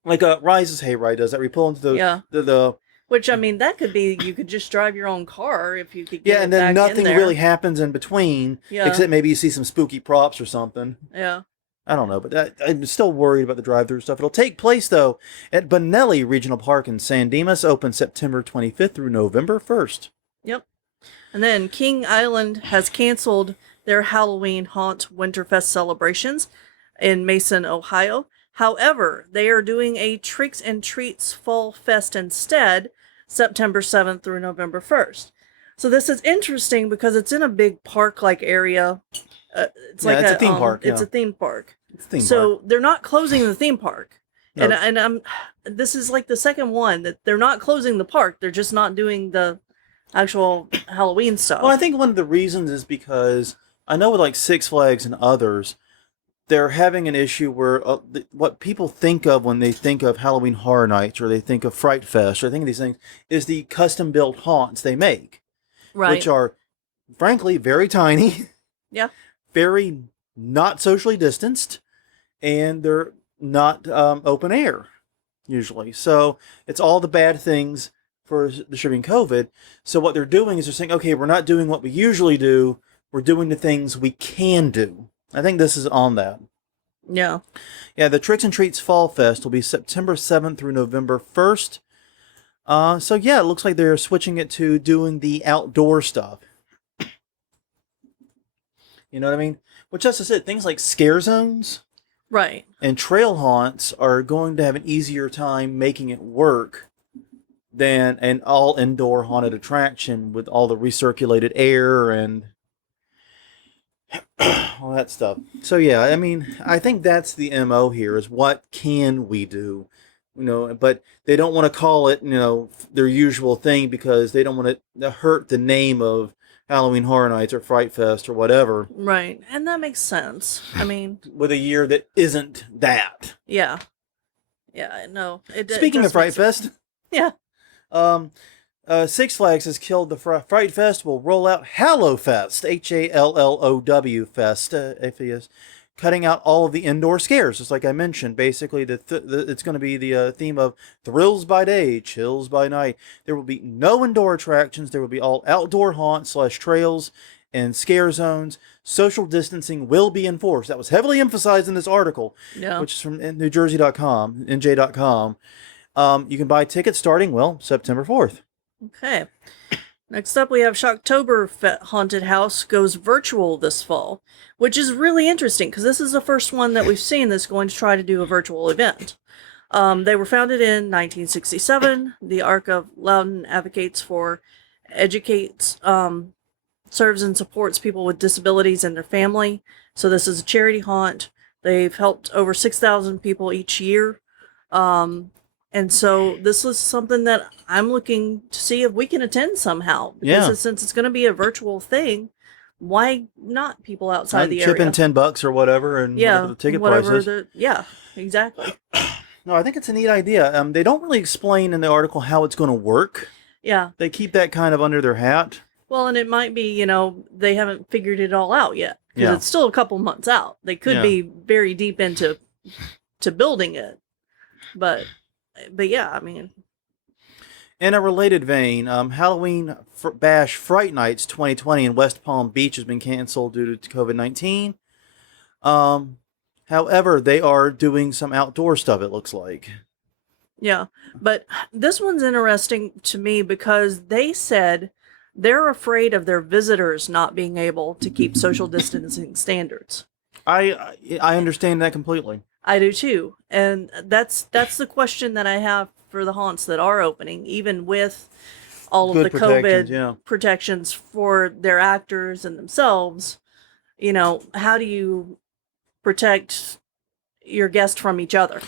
Like Rise's Hayride does that. Where you pull into the Which, I mean, that could be, you could just drive your own car if you could get and then back nothing in there. really happens in between except maybe you see some spooky props or something. Yeah. I don't know, but I'm still worried about the drive-through stuff. It'll take place, though, at Bonelli Regional Park in San Dimas, open September 25th through November 1st. Yep. And then King Island has canceled their Halloween Haunt Winterfest celebrations in Mason, Ohio. However, they are doing a Tricks and Treats Fall Fest instead, September 7th through November 1st. So this is interesting because it's in a big park-like area. It's a theme park. It's a theme park. So they're not closing the theme park. No. And this is like the second one that they're not closing the park. They're just not doing the actual Halloween stuff. Well, I think one of the reasons is because I know with like Six Flags and others, they're having an issue where what people think of when they think of Halloween Horror Nights or they think of Fright Fest or they think of these things is the custom-built haunts they make. Right. Which are, frankly, very tiny. Yeah. Very not socially distanced, and they're not open air, usually. So it's all the bad things for distributing COVID. So what they're doing is they're saying, okay, we're not doing what we usually do. We're doing the things we can do. I think this is on that. Yeah. Yeah, the Tricks and Treats Fall Fest will be September 7th through November 1st. So yeah, it looks like they're switching it to doing the outdoor stuff. You know what I mean? Which, as I said, things like scare zones Right. and trail haunts are going to have an easier time making it work than an all-indoor haunted attraction with all the recirculated air and all that stuff. So, yeah, I mean, I think that's the MO here is what can we do? You know, but they don't want to call it, their usual thing because they don't want to hurt the name of Halloween Horror Nights or Fright Fest or whatever. Right. And that makes sense. I mean, with a year that isn't that. yeah. Yeah, no. Speaking of Fright Fest. Yeah. Six Flags has killed the Fright Festival. Roll out Hallowfest. Hallow Fest. Cutting out all of the indoor scares, just like I mentioned. Basically, it's going to be the theme of thrills by day, chills by night. There will be no indoor attractions. There will be all outdoor haunts / trails and scare zones. Social distancing will be enforced. That was heavily emphasized in this article, which is from NewJersey.com, NJ.com. You can buy tickets starting, September 4th. Okay. Next up, we have Shocktober Haunted House goes virtual this fall, which is really interesting because this is the first one that we've seen that's going to try to do a virtual event. They were founded in 1967. The Arc of Loudon advocates for educates, serves and supports people with disabilities and their family. So this is a charity haunt. They've helped over 6,000 people each year. And so this is something that I'm looking to see if we can attend somehow. Because Yeah. since it's going to be a virtual thing, why not people outside the area? Chip in $10 or whatever, and whatever the ticket price is. Yeah, exactly. No, I think it's a neat idea. They don't really explain in the article how it's going to work. Yeah. They keep that kind of under their hat. Well, and it might be, they haven't figured it all out yet. Because it's still a couple months out. They could be very deep into building it. But yeah, I mean. In a related vein, Halloween Bash Fright Nights 2020 in West Palm Beach has been canceled due to COVID-19. However, they are doing some outdoor stuff, it looks like. Yeah, but this one's interesting to me because they said they're afraid of their visitors not being able to keep social distancing standards. I understand that completely. I do too. And that's the question that I have for the haunts that are opening, even with all of the COVID protections for their actors and themselves. How do you protect your guest from each other?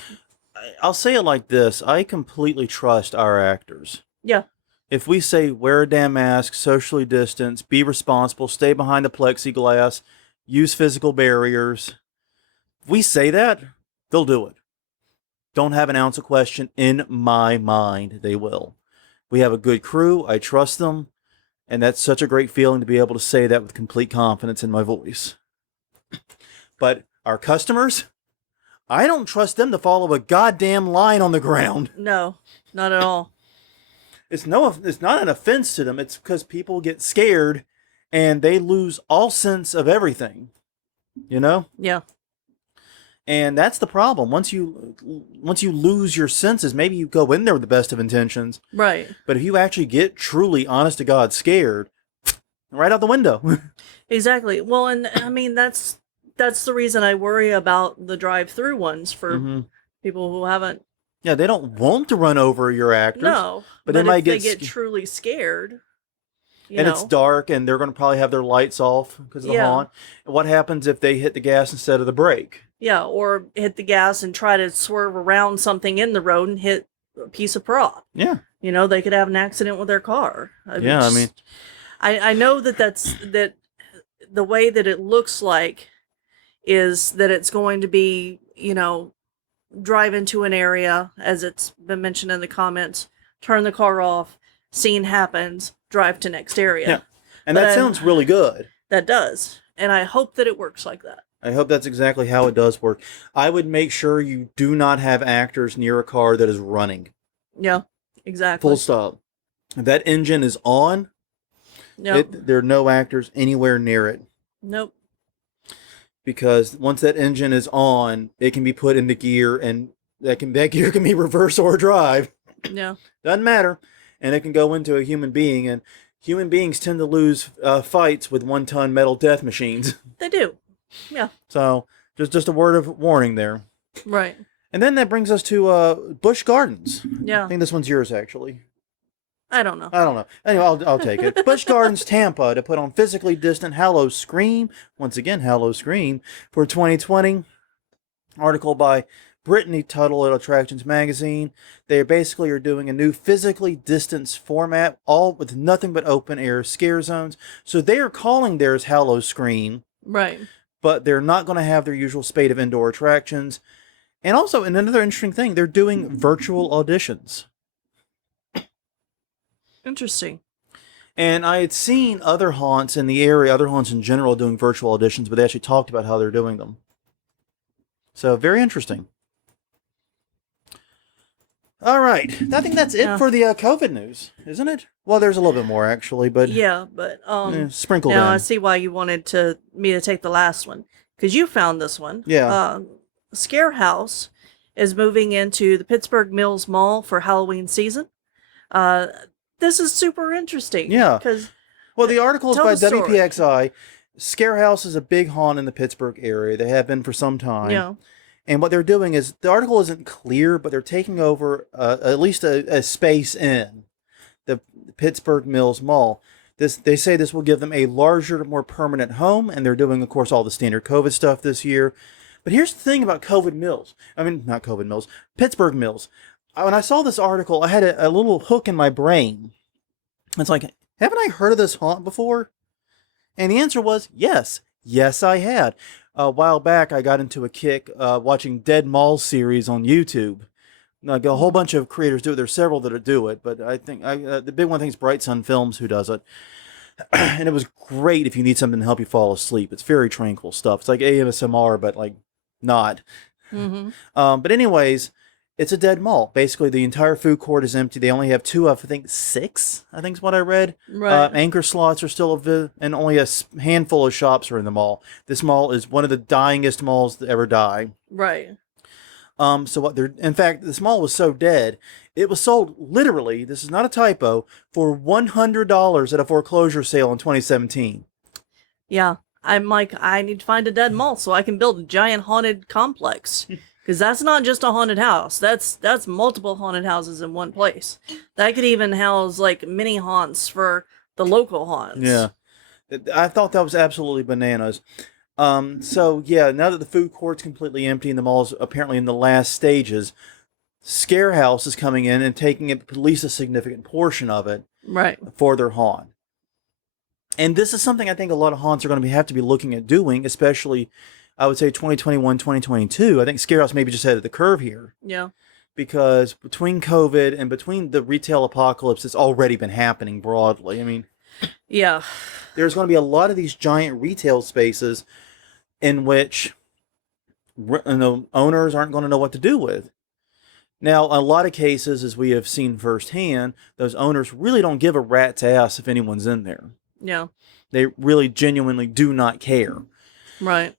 I'll say it like this. I completely trust our actors. Yeah. If we say wear a damn mask, socially distance, be responsible, stay behind the plexiglass, use physical barriers, if we say that, they'll do it. Don't have an ounce of question in my mind. They will. We have a good crew. I trust them. And that's such a great feeling to be able to say that with complete confidence in my voice. But our customers, I don't trust them to follow a goddamn line on the ground. No, not at all. It's not an offense to them. It's because people get scared and they lose all sense of everything. Yeah. And that's the problem. Once you lose your senses, maybe you go in there with the best of intentions. Right. But if you actually get truly, honest to God, scared, right out the window. Exactly. Well, and I mean, that's the reason I worry about the drive-through ones for people who haven't. Yeah, they don't want to run over your actors. No, but they might get truly scared. It's dark, and they're going to probably have their lights off because of the haunt. And what happens if they hit the gas instead of the brake? Yeah, or hit the gas and try to swerve around something in the road and hit a piece of prop. Yeah. They could have an accident with their car. I mean, I know that the way that it looks like is that it's going to be, drive into an area, as it's been mentioned in the comments, turn the car off, scene happens, drive to next area. Yeah. And that sounds really good. That does. And I hope that it works like that. I hope that's exactly how it does work. I would make sure you do not have actors near a car that is running. Yeah, exactly. Full stop. If that engine is on, there are no actors anywhere near it. Nope. Because once that engine is on, it can be put into gear, and that gear can be reverse or drive. Yeah. Doesn't matter. And it can go into a human being, and human beings tend to lose fights with 1-ton metal death machines. They do. Yeah. So just a word of warning there. Right. And then that brings us to Busch Gardens. Yeah. I think this one's yours, actually. I don't know. Anyway, I'll take it. Busch Gardens, Tampa, to put on physically distant Hallow Scream. Once again, Hallow Scream for 2020. Article by Brittany Tuttle at Attractions Magazine. They basically are doing a new physically distanced format, all with nothing but open air scare zones. So they are calling theirs Hallow Scream. Right. But they're not going to have their usual spate of indoor attractions. And also, another interesting thing, they're doing virtual auditions. Interesting. And I had seen other haunts in the area, other haunts in general, doing virtual auditions, but they actually talked about how they're doing them. So, very interesting. All right. I think that's it for the COVID news, isn't it? Well, there's a little bit more, actually, but... Yeah, but... sprinkled in. Now, I see why you wanted me to take the last one. Because you found this one. Yeah. Scare House is moving into the Pittsburgh Mills Mall for Halloween season. This is super interesting. Yeah. Well, the article is by story. WPXI. Scare House is a big haunt in the Pittsburgh area. They have been for some time. Yeah. And what they're doing is, the article isn't clear, but they're taking over at least a space in the Pittsburgh Mills Mall. They say this will give them a larger, more permanent home, and they're doing, of course, all the standard COVID stuff this year. But here's the thing about not COVID Mills, Pittsburgh Mills. When I saw this article, I had a little hook in my brain. It's like, haven't I heard of this haunt before? And the answer was yes. Yes, I had. A while back, I got into a kick watching Dead Mall series on YouTube. Like, a whole bunch of creators do it. There's several that do it, but I think the big one, I think, is Bright Sun Films who does it. And it was great if you need something to help you fall asleep. It's very tranquil stuff. It's like ASMR, but like not. Mm-hmm. But anyways, it's a dead mall. Basically, the entire food court is empty. They only have 2 of, I think, 6, I think is what I read. Right. Anchor slots are still and only a handful of shops are in the mall. This mall is one of the dyingest malls to ever die. Right. So in fact, this mall was so dead, it was sold literally, this is not a typo, for $100 at a foreclosure sale in 2017. Yeah. I'm like, I need to find a dead mall so I can build a giant haunted complex. Because that's not just a haunted house. That's multiple haunted houses in one place. That could even house like mini haunts for the local haunts. Yeah. I thought that was absolutely bananas. So yeah, now that the food court's completely empty and the mall is apparently in the last stages, Scare House is coming in and taking at least a significant portion of it, right, for their haunt. And this is something I think a lot of haunts are going to have to be looking at doing, especially, I would say, 2021, 2022. I think Scare House maybe just ahead of the curve here. Yeah. Because between COVID and between the retail apocalypse that's already been happening broadly, I mean, yeah, there's going to be a lot of these giant retail spaces in which the owners aren't going to know what to do with. Now, a lot of cases, as we have seen firsthand, those owners really don't give a rat's ass if anyone's in there. Yeah. They really genuinely do not care. Right.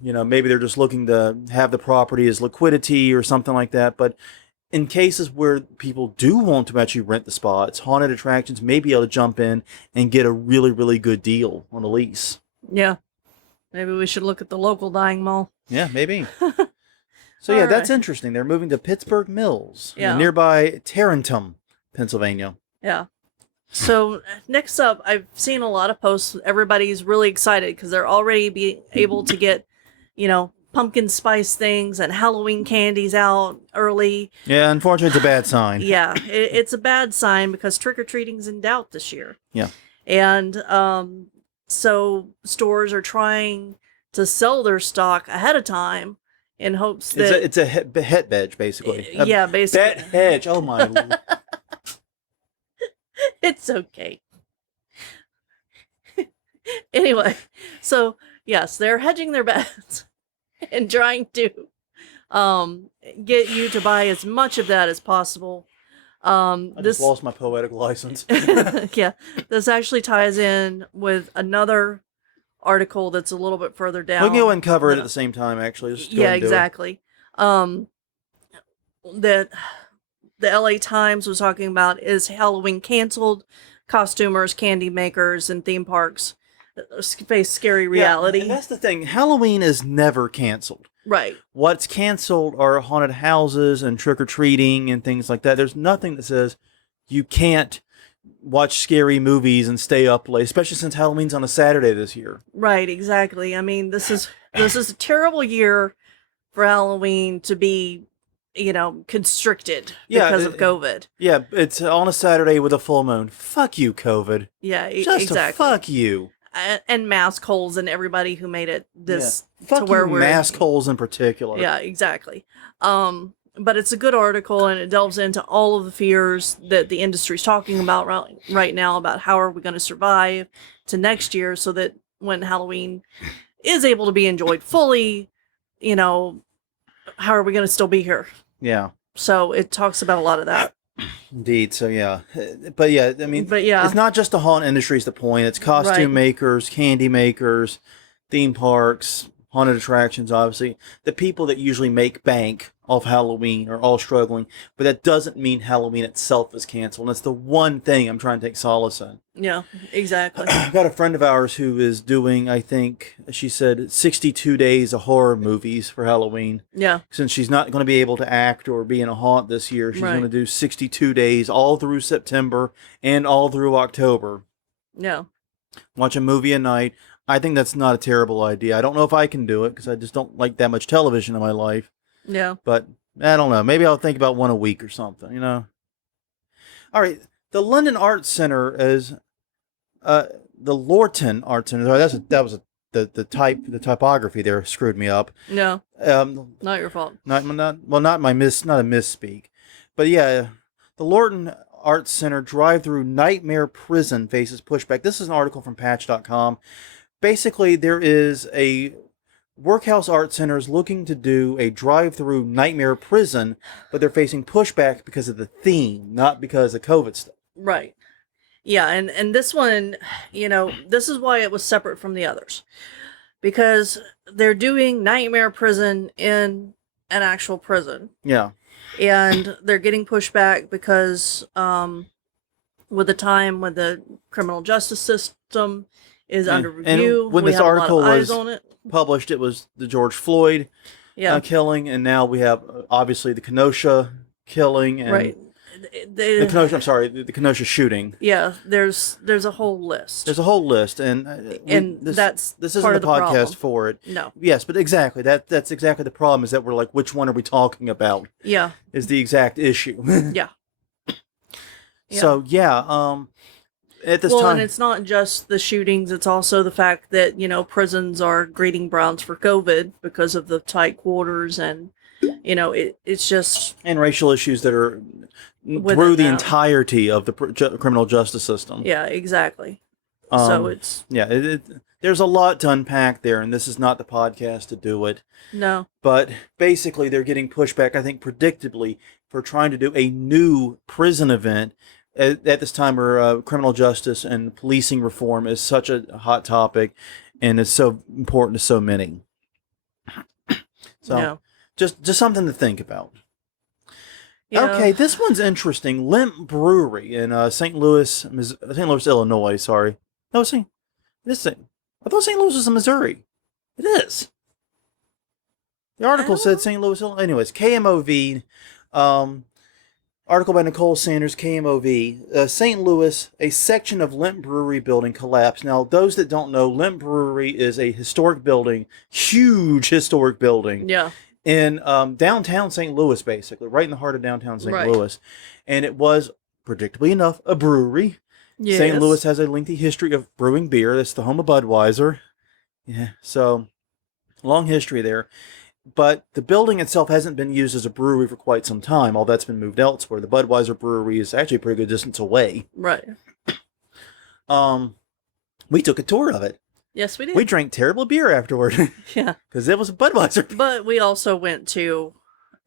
Maybe they're just looking to have the property as liquidity or something like that. But in cases where people do want to actually rent the spots, haunted attractions may be able to jump in and get a really, really good deal on a lease. Yeah. Maybe we should look at the local dying mall. Yeah, maybe. So yeah, that's interesting. They're moving to Pittsburgh Mills, nearby Tarentum, Pennsylvania. Yeah. So next up, I've seen a lot of posts. Everybody's really excited because they're already being able to get, pumpkin spice things and Halloween candies out early. Yeah, unfortunately, it's a bad sign. Yeah, it's a bad sign because trick-or-treating's in doubt this year. Yeah. And so stores are trying to sell their stock ahead of time in hopes that... It's a het hedge, basically. Yeah, basically. Bet hedge. Oh, my... It's okay. Anyway, so yes, they're hedging their bets and trying to get you to buy as much of that as possible. I just lost my poetic license. Yeah, this actually ties in with another article that's a little bit further down. We can go and cover it at the same time, actually. Yeah, exactly. That the LA Times was talking about is Halloween canceled. Costumers, candy makers, and theme parks face scary reality. Yeah, and that's the thing. Halloween is never canceled. Right. What's canceled are haunted houses and trick-or-treating and things like that. There's nothing that says you can't watch scary movies and stay up late, especially since Halloween's on a Saturday this year. Right, exactly. I mean, this is a terrible year for Halloween to be, constricted because of COVID. Yeah, it's on a Saturday with a full moon. Fuck you, COVID. Yeah, Just exactly. fuck you. And mask holes and everybody who made it this fuck to where you, we're mask holes in particular. Yeah, exactly. But it's a good article and it delves into all of the fears that the industry's talking about right now about how are we going to survive to next year so that when Halloween is able to be enjoyed fully, how are we going to still be here? Yeah. So it talks about a lot of that. Indeed. So yeah, but yeah, I mean, yeah, it's not just the haunt industry is the point. It's costume makers, candy makers, theme parks, haunted attractions, obviously, the people that usually make bank off Halloween are all struggling, but that doesn't mean Halloween itself is canceled. And that's the one thing I'm trying to take solace in. Yeah, exactly. I've got a friend of ours who is doing, I think, she said 62 days of horror movies for Halloween. Yeah. Since she's not going to be able to act or be in a haunt this year, she's going to do 62 days all through September and all through October. Yeah. Watch a movie a night. I think that's not a terrible idea. I don't know if I can do it because I just don't like that much television in my life. Yeah. But I don't know. Maybe I'll think about one a week or something, you know. All right. The London Arts Center is the Lorton Arts Center. The typography there screwed me up. No. Not your fault. Not a misspeak. But yeah, the Lorton Arts Center Drive-Thru Nightmare Prison faces pushback. This is an article from patch.com. Basically, there is a Workhouse Art Center is looking to do a drive-through nightmare prison, but they're facing pushback because of the theme, not because of COVID stuff. Right. Yeah, and this one, this is why it was separate from the others. Because they're doing nightmare prison in an actual prison. Yeah. And they're getting pushback because with the time when the criminal justice system is under review, and when we this have article a lot of eyes was on it. Published, it was the George Floyd killing, and now we have obviously the Kenosha killing and right. The Kenosha shooting. Yeah, there's a whole list. There's a whole list, and this isn't part the of the podcast problem. for it. No. Yes, but exactly that's exactly the problem, is that we're like, which one are we talking about? Yeah. Is the exact issue. Yeah. So at this time, and it's not just the shootings; it's also the fact that prisons are breeding grounds for COVID because of the tight quarters, and it's just and racial issues that are through the entirety of the criminal justice system. Yeah, exactly. So it's there's a lot to unpack there, and this is not the podcast to do it. No. But basically, they're getting pushback, I think, predictably, for trying to do a new prison event at this time where criminal justice and policing reform is such a hot topic and is so important to so many. So just something to think about. Yeah. Okay, this one's interesting. Limp Brewery in St. Louis, Illinois. Sorry, no, I thought St. Louis was in Missouri. It is. The article said St. Louis, Illinois. Anyways, KMOV. Article by Nicole Sanders, KMOV. St. Louis, a section of Limp Brewery building collapsed. Now, those that don't know, Limp Brewery is a historic building, huge historic building. Yeah. In downtown St. Louis, basically, right in the heart of downtown St. Louis. And it was, predictably enough, a brewery. Yes. St. Louis has a lengthy history of brewing beer. That's the home of Budweiser. Yeah, so long history there. But the building itself hasn't been used as a brewery for quite some time. All that's been moved elsewhere. The Budweiser brewery is actually a pretty good distance away. Right. We took a tour of it. Yes, we did. We drank terrible beer afterward. Yeah. Because it was a Budweiser. But we also went to,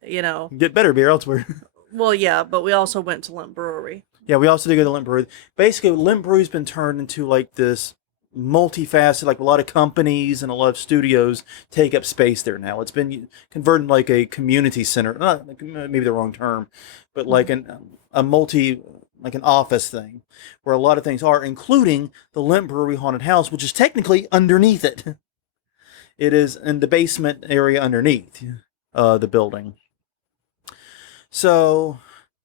get better beer elsewhere. Well, yeah, but we also went to Limp Brewery. Yeah, we also did go to Limp Brewery. Basically, Limp Brewery's been turned into like this multifaceted, like a lot of companies and a lot of studios take up space there now. It's been converted like a community center. Not maybe the wrong term, but like an office thing where a lot of things are, including the Limp Brewery Haunted House, which is technically underneath it. It is in the basement area underneath the building. So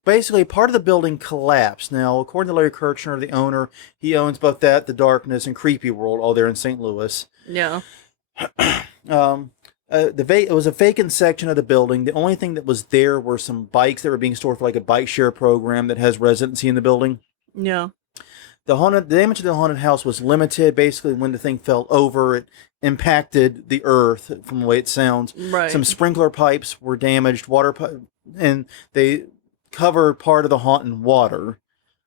basically, part of the building collapsed. Now, according to Larry Kirchner, the owner, he owns both that, The Darkness, and Creepy World, all there in St. Louis. Yeah. It was a vacant section of the building. The only thing that was there were some bikes that were being stored for like a bike share program that has residency in the building. Yeah. The damage to the haunted house was limited. Basically, when the thing fell over, it impacted the earth, from the way it sounds. Right. Some sprinkler pipes were damaged, and they covered part of the haunt in water.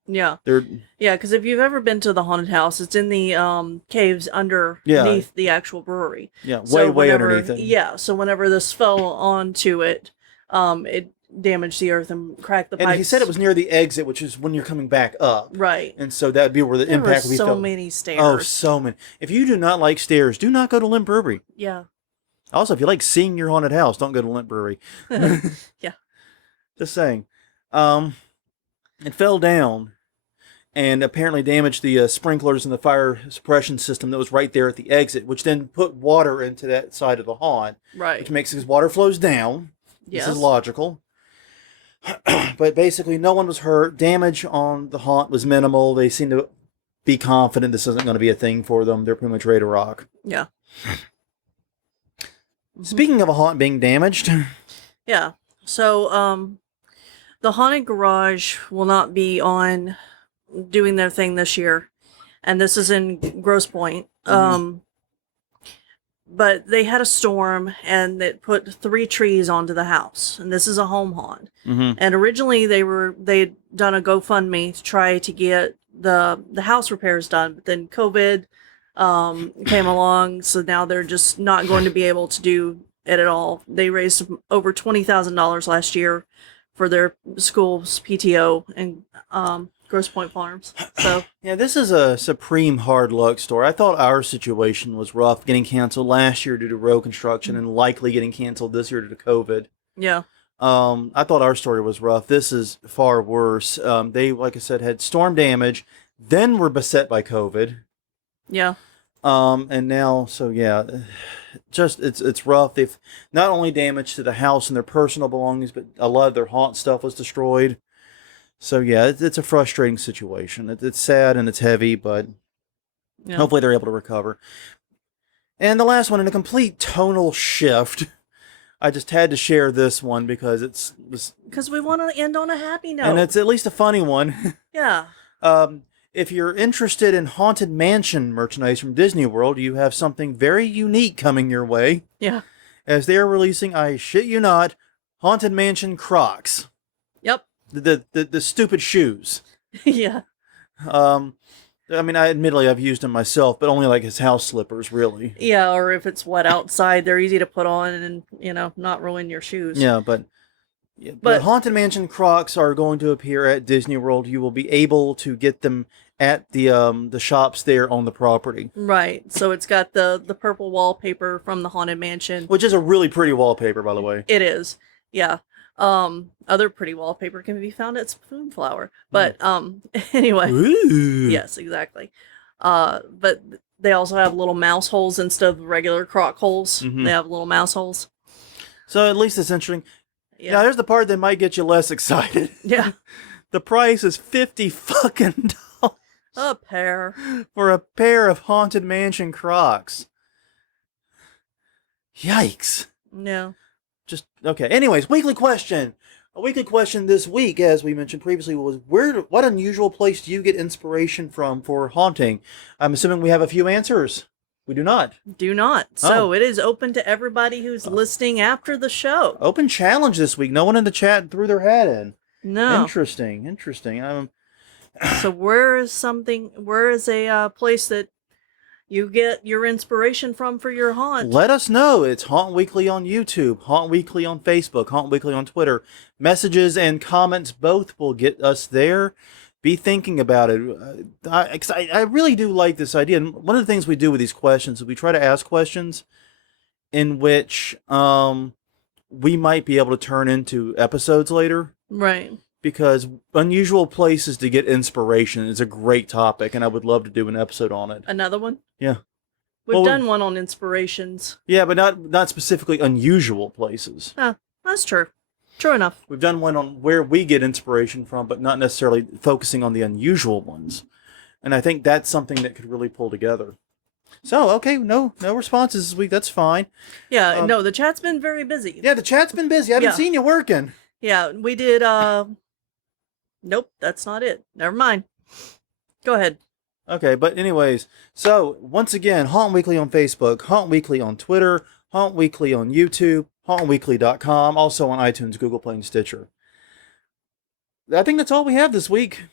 Yeah. Because if you've ever been to the haunted house, it's in the caves underneath the actual brewery. Yeah, way underneath it. Yeah, so whenever this fell onto it, it damaged the earth and cracked the pipes. And he said it was near the exit, which is when you're coming back up. Right. And so that would be where the impact would be felt. So many stairs. Oh, so many. If you do not like stairs, do not go to Limp Brewery. Yeah. Also, if you like seeing your haunted house, don't go to Lint Brewery. Yeah. Just saying. It fell down and apparently damaged the sprinklers and the fire suppression system that was right there at the exit, which then put water into that side of the haunt, Right. which makes as water flows down. Yes. This is logical. But basically, no one was hurt. Damage on the haunt was minimal. They seem to be confident this isn't going to be a thing for them. They're pretty much ready to rock. Yeah. Speaking of a haunt being damaged. Yeah. So, the haunted garage will not be on doing their thing this year, and this is in Grosse Pointe. But they had a storm, and it put 3 trees onto the house, and this is a home haunt. Mm-hmm. And originally they'd done a GoFundMe to try to get the house repairs done, but then COVID came along, so now they're just not going to be able to do it at all. They raised over $20,000 last year for their school's PTO and Grosse Pointe Farms. So Yeah, this is a supreme hard luck story. I thought our situation was rough, getting canceled last year due to road construction and likely getting canceled this year due to COVID. yeah, I thought our story was rough. This is far worse. They, like I said, had storm damage, then were beset by COVID. yeah, And now, so yeah, just it's rough. They've not only damage to the house and their personal belongings, but a lot of their haunt stuff was destroyed. So yeah, it's a frustrating situation. It's sad and it's heavy, but yeah. hopefully they're able to recover. And the last one, in a complete tonal shift, I just had to share this one because Because we want to end on a happy note. and it's at least a funny one. Yeah. If you're interested in Haunted Mansion merchandise from Disney World, you have something very unique coming your way. Yeah. As they are releasing, I shit you not, Haunted Mansion Crocs. Yep. The stupid shoes. Yeah. I mean, admittedly, I've used them myself, but only like as house slippers, really. Yeah, or if it's wet outside, they're easy to put on and, not ruin your shoes. Yeah, but Haunted Mansion Crocs are going to appear at Disney World. You will be able to get them at the shops there on the property. Right. So it's got the purple wallpaper from the Haunted Mansion. Which is a really pretty wallpaper, by the way. It is. Yeah. Other pretty wallpaper can be found at Spoonflower. But anyway. Ooh. Yes, exactly. But they also have little mouse holes instead of regular croc holes. Mhm. They have little mouse holes. So at least it's interesting. Yeah. Now, there's the part that might get you less excited. Yeah. The price is $50 fucking A pair. for a pair of Haunted Mansion Crocs. Yikes. No. Just, okay. Anyways, weekly question. A weekly question this week, as we mentioned previously, was what unusual place do you get inspiration from for haunting? I'm assuming we have a few answers. We do not. Do not. Oh. So it is open to everybody who's listening after the show. Open challenge this week. No one in the chat threw their hat in. No. Interesting. So where is a place that you get your inspiration from for your haunt? Let us know. It's Haunt Weekly on YouTube, Haunt Weekly on Facebook, Haunt Weekly on Twitter. Messages and comments both will get us there. Be thinking about it. I really do like this idea. And one of the things we do with these questions is we try to ask questions in which we might be able to turn into episodes later. Right. Because unusual places to get inspiration is a great topic, and I would love to do an episode on it. Another one? Yeah. We've done one on inspirations. Yeah, but not specifically unusual places. Oh, that's true. True enough. We've done one on where we get inspiration from, but not necessarily focusing on the unusual ones. And I think that's something that could really pull together. So, okay, no responses this week. That's fine. Yeah, no, the chat's been very busy. Yeah, the chat's been busy. I haven't seen you working. Yeah, we did, nope, that's not it. Never mind. Go ahead. Okay, but anyways, so once again, Haunt Weekly on Facebook, Haunt Weekly on Twitter, Haunt Weekly on YouTube, hauntweekly.com, also on iTunes, Google Play, and Stitcher. I think that's all we have this week.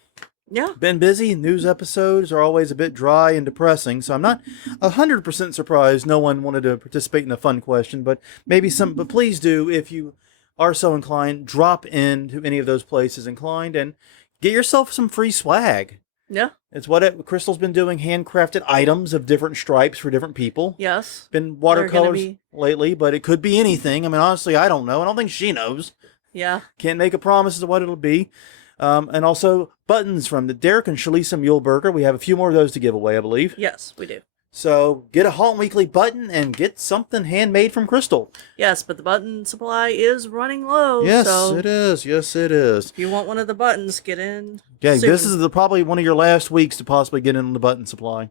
Yeah. Been busy. News episodes are always a bit dry and depressing, so I'm not 100% surprised no one wanted to participate in a fun question, but but please do, if you are so inclined, drop in to any of those places inclined and get yourself some free swag. Yeah. It's what Crystal's been doing, handcrafted items of different stripes for different people. Yes. Been They're watercolors gonna be- lately, but it could be anything. I mean, honestly, I don't know. I don't think she knows. Yeah. Can't make a promise as to what it'll be. And also buttons from the Derek and Shalisa Muehlberger. We have a few more of those to give away, I believe. Yes, we do. So get a Halt Weekly button and get something handmade from Crystal. Yes, but the button supply is running low. Yes, so it is. Yes, it is. if you want one of the buttons, get in. Okay, soon. this is probably one of your last weeks to possibly get in on the button supply.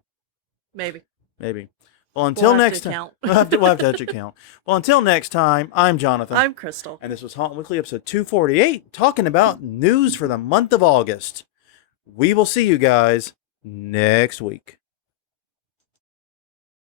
Maybe. Well, until We'll have next to time. count. we'll have to actually count. Well, until next time, I'm Jonathan. I'm Crystal. And this was Haunt Weekly episode 248, talking about news for the month of August. We will see you guys next week.